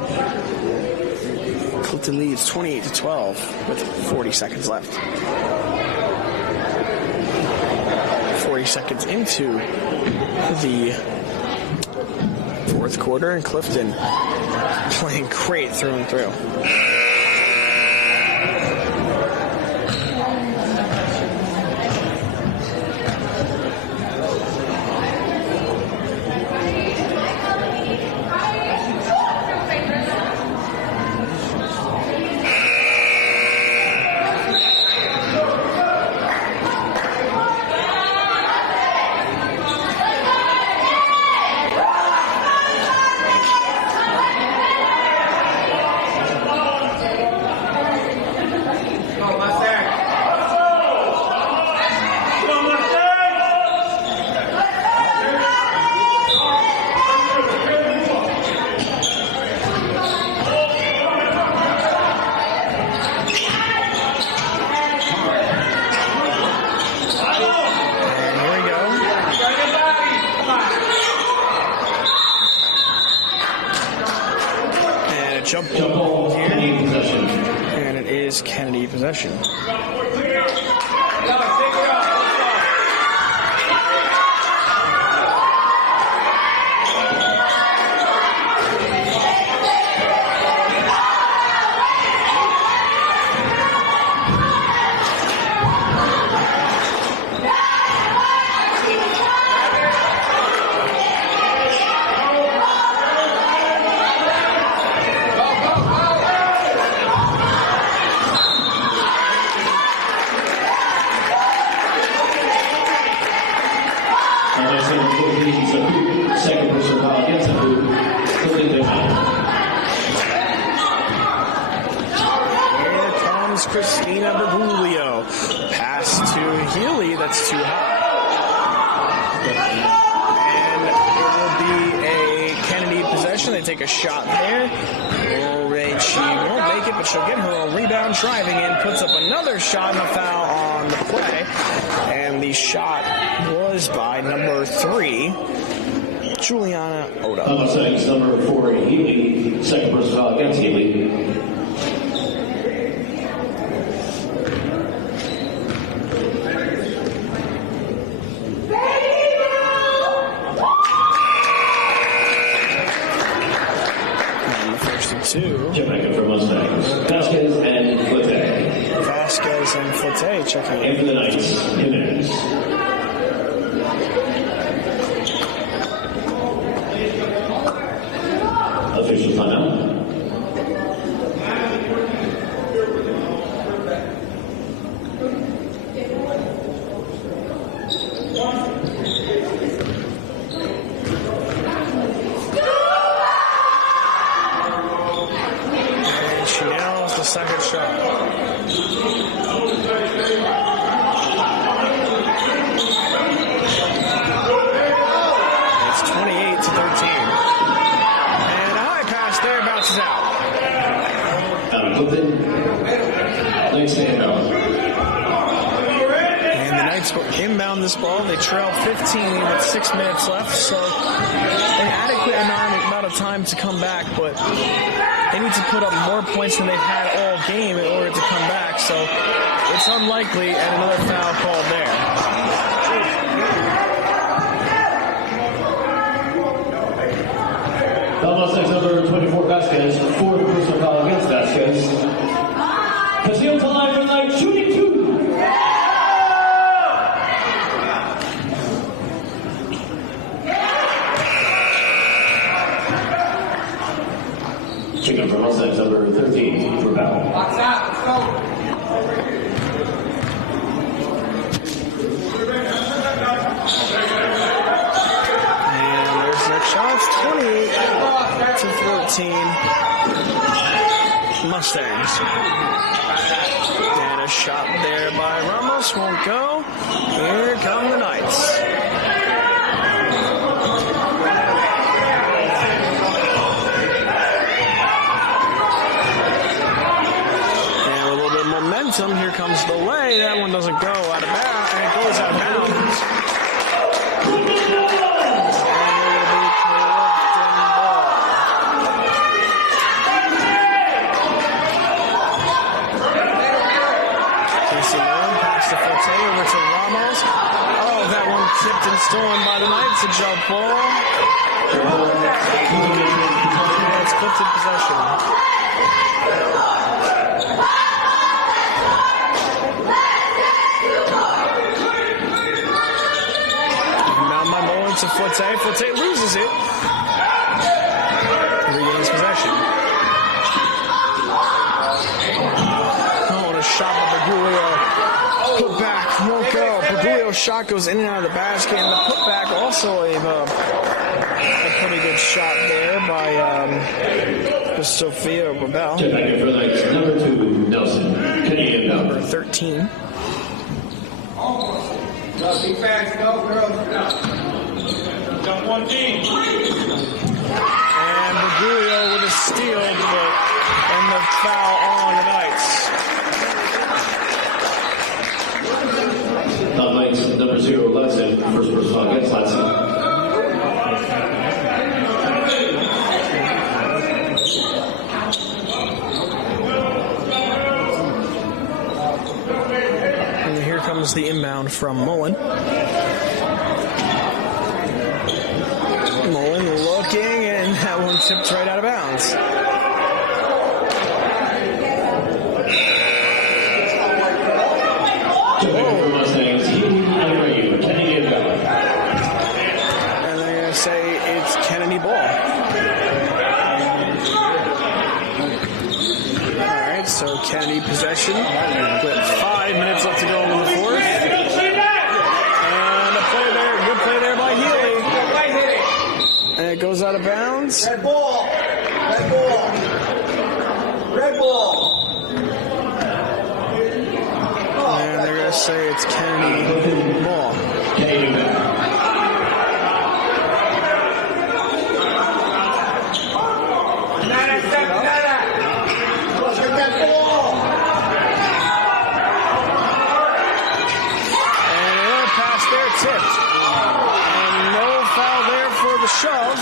Clifton leads 28-12 with 40 seconds left. 40 seconds into the fourth quarter, and Clifton playing great through and through. Jump ball, Kennedy possession. And it is Kennedy possession. Second personal foul against him. Here comes Christina Bergoglio. Pass to Healy, that's too high. And it will be a Kennedy possession. They take a shot there. She won't make it, but she'll get her own rebound. Driving in, puts up another shot and a foul on the play. And the shot was by number 3, Juliana Oda. It's number 4, Healy. Second personal foul against Healy. Check back in for Mustangs. Vasquez and Foote. Vasquez and Foote checking in. And for the Knights, Jimenez. Official timeout. Second shot. It's 28-13. And a high pass there bounces out. Knights handout. And the Knights will inbound this ball. They trail 15 with 6 minutes left, so an adequate amount of time to come back, but they need to put up more points than they've had all game in order to come back, so it's unlikely, and another foul called there. Mustangs number 24, Vasquez. 4th personal foul against Vasquez. Castillo to line for the Knights, shooting 2. Chicken from Mustangs number 13 for Bell. Box out, let's go. And there's the shot. It's 28-14. Mustangs. And a shot there by Ramos won't go. Here come the Knights. Here comes the lay. That one doesn't go out of bounds, and it goes out of bounds. And it will be Clifton ball. Casey Malone pass to Forte over to Ramos. Oh, that one tipped and stolen by the Knights. A jump ball. And it's Clifton possession. To Forte. Forte loses it. Regains possession. Oh, and a shot by Bergoglio. Put back. Won't go. Bergoglio's shot goes in and out of the basket. And the putback also a pretty good shot there by Sophia Rebel. Check back in for the Knights. Number 2, Nelson. Canadian Number 13. Go, be fast. Go, girls. Go. Got one team. And Bergoglio with a steal, and the foul on the Knights. Knights number 0, Ledson. First person foul against Ledson. inbound from Mullen. Mullen looking, and that one tipped right out of bounds. And they're going to say it's Kennedy ball. Alright, so Kennedy possession with 5 minutes left to go in the fourth. And a play there, good play there by Healy. And it goes out of bounds. Red ball! Red ball! Red ball! And they're going to say it's Kennedy ball. Kennedy back. Shove.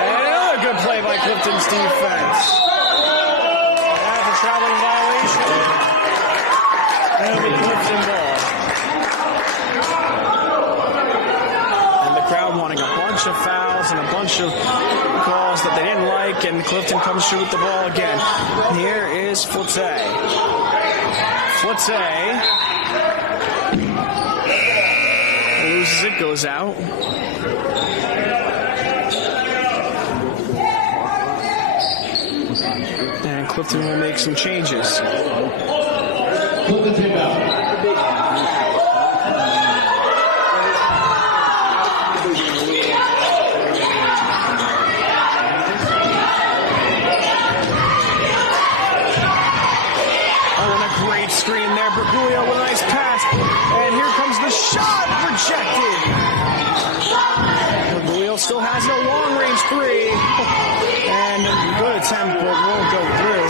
And another good play by Clifton's defense. That's a traveling violation. And it'll be Clifton ball. And the crowd wanting a bunch of fouls and a bunch of calls that they didn't like, and Clifton comes through with the ball again. Here is Foote. Foote loses it, goes out. And Clifton will make some changes. Clifton came out. Oh, and a great screen there. Bergoglio with a nice pass. And here comes the shot. Rejected. Bergoglio still has a long-range three. And a good attempt, but won't go through.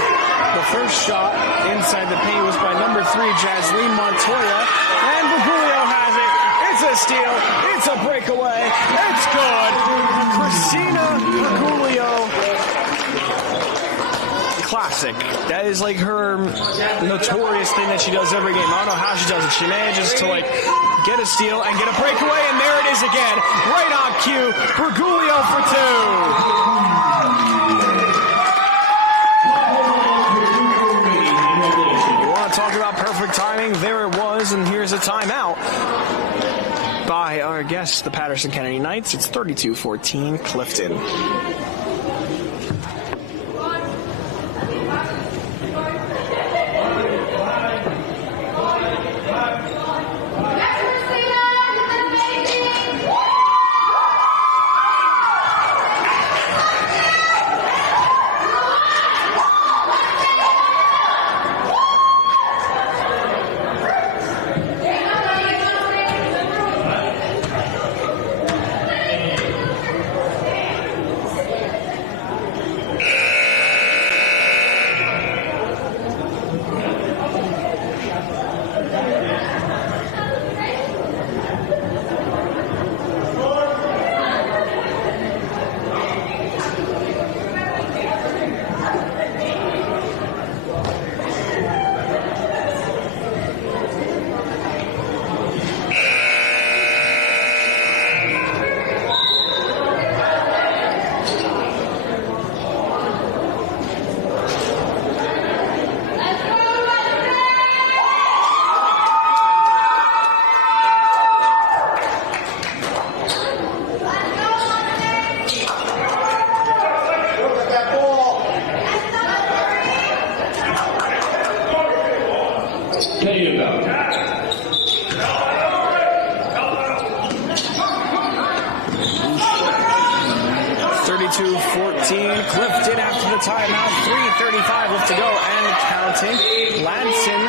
The first shot inside the paint was by number 3, Jasleen Montoya. And Bergoglio has it. It's a steal. It's a breakaway. It's good. Christina Bergoglio. Classic. That is like her notorious thing that she does every game. I don't know how she does it. She manages to get a steal and get a breakaway, and there it is again. Right on cue. Bergoglio for 2. You want to talk about perfect timing? There it was, and here's a timeout by our guests, the Patterson Kennedy Knights. It's 32-14 Clifton. Kennedy about. 32-14 Clifton after the timeout. 3:35 left to go and counting. Ladson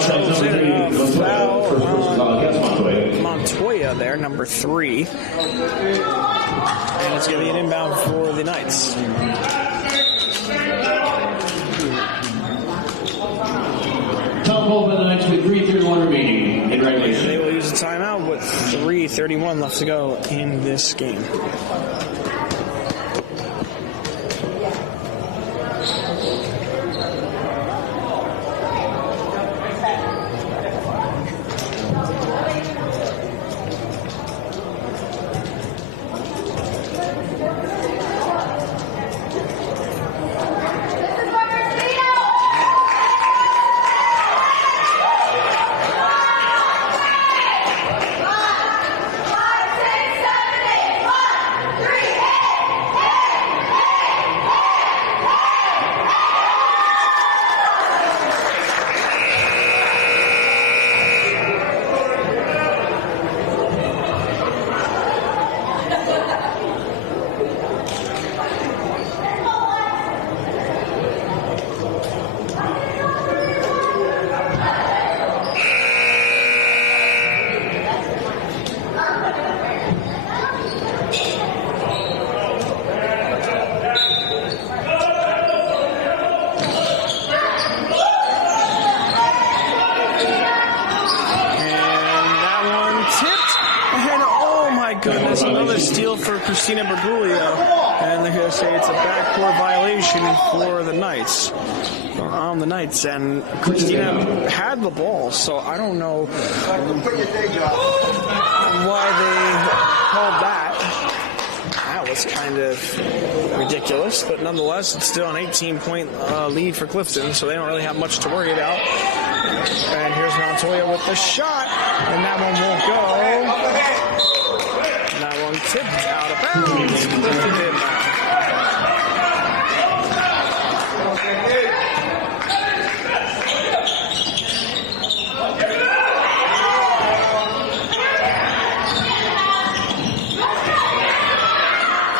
shows in a foul on Montoya there, number 3. And it's going to be an inbound for the Knights. Top ball by the Knights with 3:31 remaining in regulation. They will use a timeout with 3:31 left to go in this game. goodness, another steal for Christina Bergoglio. And they're going to say it's a backcourt violation for the Knights. On the Knights. And Christina had the ball, so I don't know why they called that. That was kind of ridiculous, but nonetheless, it's still an 18-point lead for Clifton, so they don't really have much to worry about. And here's Montoya with the shot, and that one won't go. And that one tipped out of bounds. Clifton did that.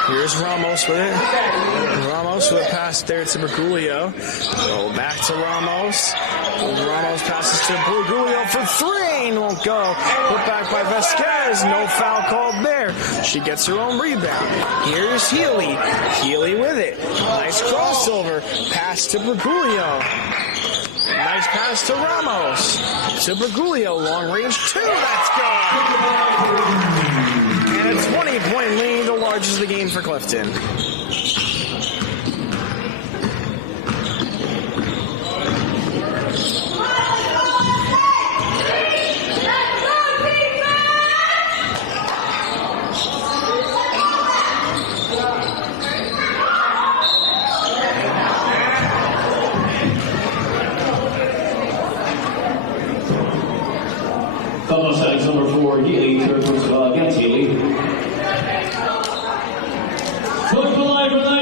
Here's Ramos with it. Ramos with a pass there to Bergoglio. So back to Ramos. Ramos passes to Bergoglio for three. And won't go. Put back by Vasquez. No foul called there. She gets her own rebound. Here's Healy. Healy with it. Nice crossover. Pass to Bergoglio. Nice pass to Ramos. To Bergoglio. Long range two. That's good. And a 20-point lead, the largest of the game for Clifton. Foul settings number 4, Healy, third personal against Healy.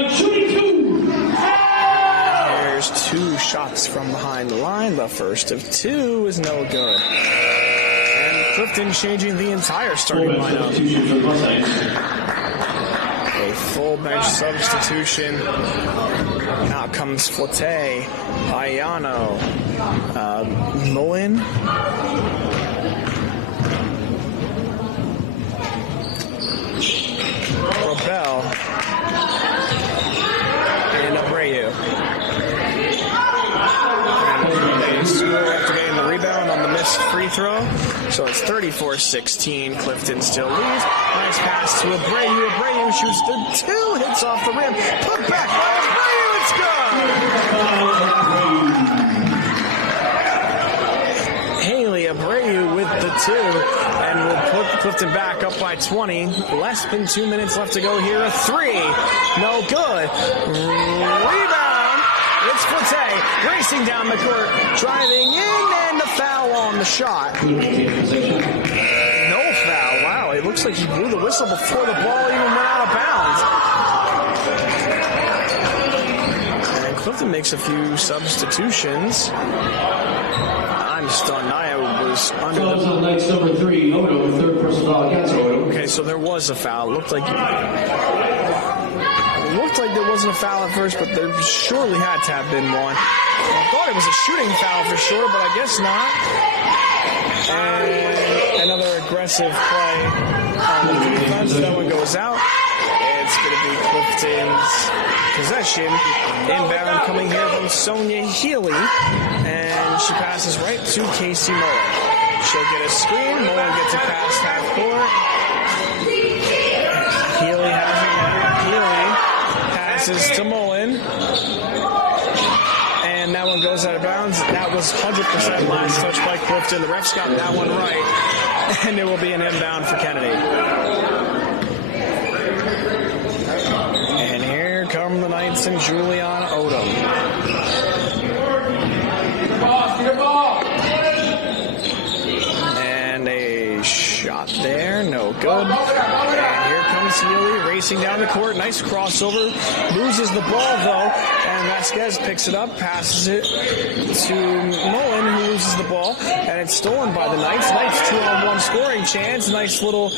Shooting two. There's two shots from behind the line. The first of two is no good. And Clifton changing the entire starting lineup. A full bench substitution. Out comes Flotte, Ayano, Mullen. Robel. And Abreu. And Sewell after getting the rebound on the missed free throw. So it's 34-16. Clifton still leads. Nice pass to Abreu. Abreu shoots the two. Hits off the rim. Put back by Abreu. It's good. Haley Abreu with the two. And will put Clifton back up by 20. Less than 2 minutes left to go here. A three. No good. Rebound. It's Flotte racing down the court. Driving in and the foul on the shot. No foul. Wow. It looks like he blew the whistle before the ball even went out of bounds. And Clifton makes a few substitutions. I'm stunned. I was under the Knights number 3, Odo, third personal foul against Odo. Okay, so there was a foul. It looked like there wasn't a foul at first, but there surely had to have been one. I thought it was a shooting foul for sure, but I guess not. And another aggressive play on the defense. That one goes out. It's going to be Clifton's possession. Inbound coming here from Sonia Healy. And she passes right to Casey Mullen. She'll get a screen. Mullen gets a pass half court. Healy has it. Healy passes to Mullen. And that one goes out of bounds. That was 100% last touch by Clifton. The refs got that one right. And it will be an inbound for Kennedy. And here come the Knights and Juliana Odom. And a shot there, no good. And here comes Healy racing down the court. Nice crossover. Loses the ball though. And Vasquez picks it up, passes it to Mullen, who loses the ball. And it's stolen by the Knights. Knights 2-on-1 scoring chance. Nice little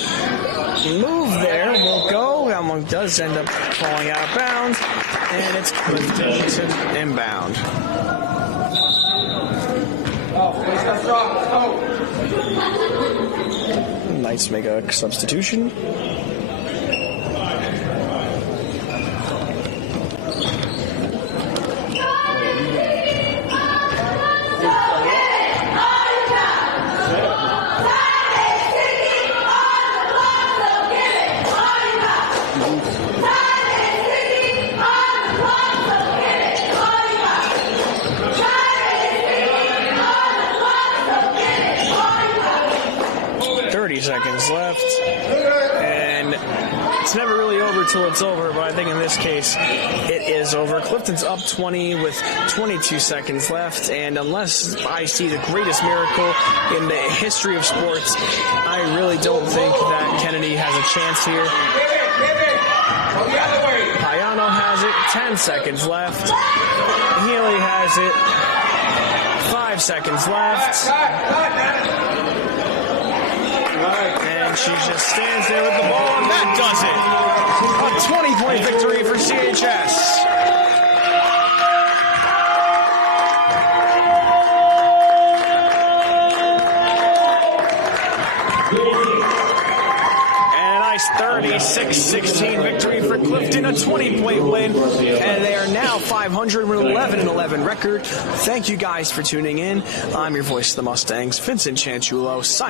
move there. Won't go. That one does end up falling out of bounds. And it's Clifton inbound. Knights make a substitution. 30 seconds left. And it's never really over till it's over, but I think in this case it is over. Clifton's up 20 with 22 seconds left, and unless I see the greatest miracle in the history of sports, I really don't think that Kennedy has a chance here. Payano has it, 10 seconds left. Healy has it, 5 seconds left. And she just stands there with the ball, and that does it. A 20-point victory for CHS. And a nice 36-16 victory for Clifton, a 20-point win, and they are now 500 with an 11-11 record. Thank you guys for tuning in. I'm your voice of the Mustangs, Vincent Chanchulo, signing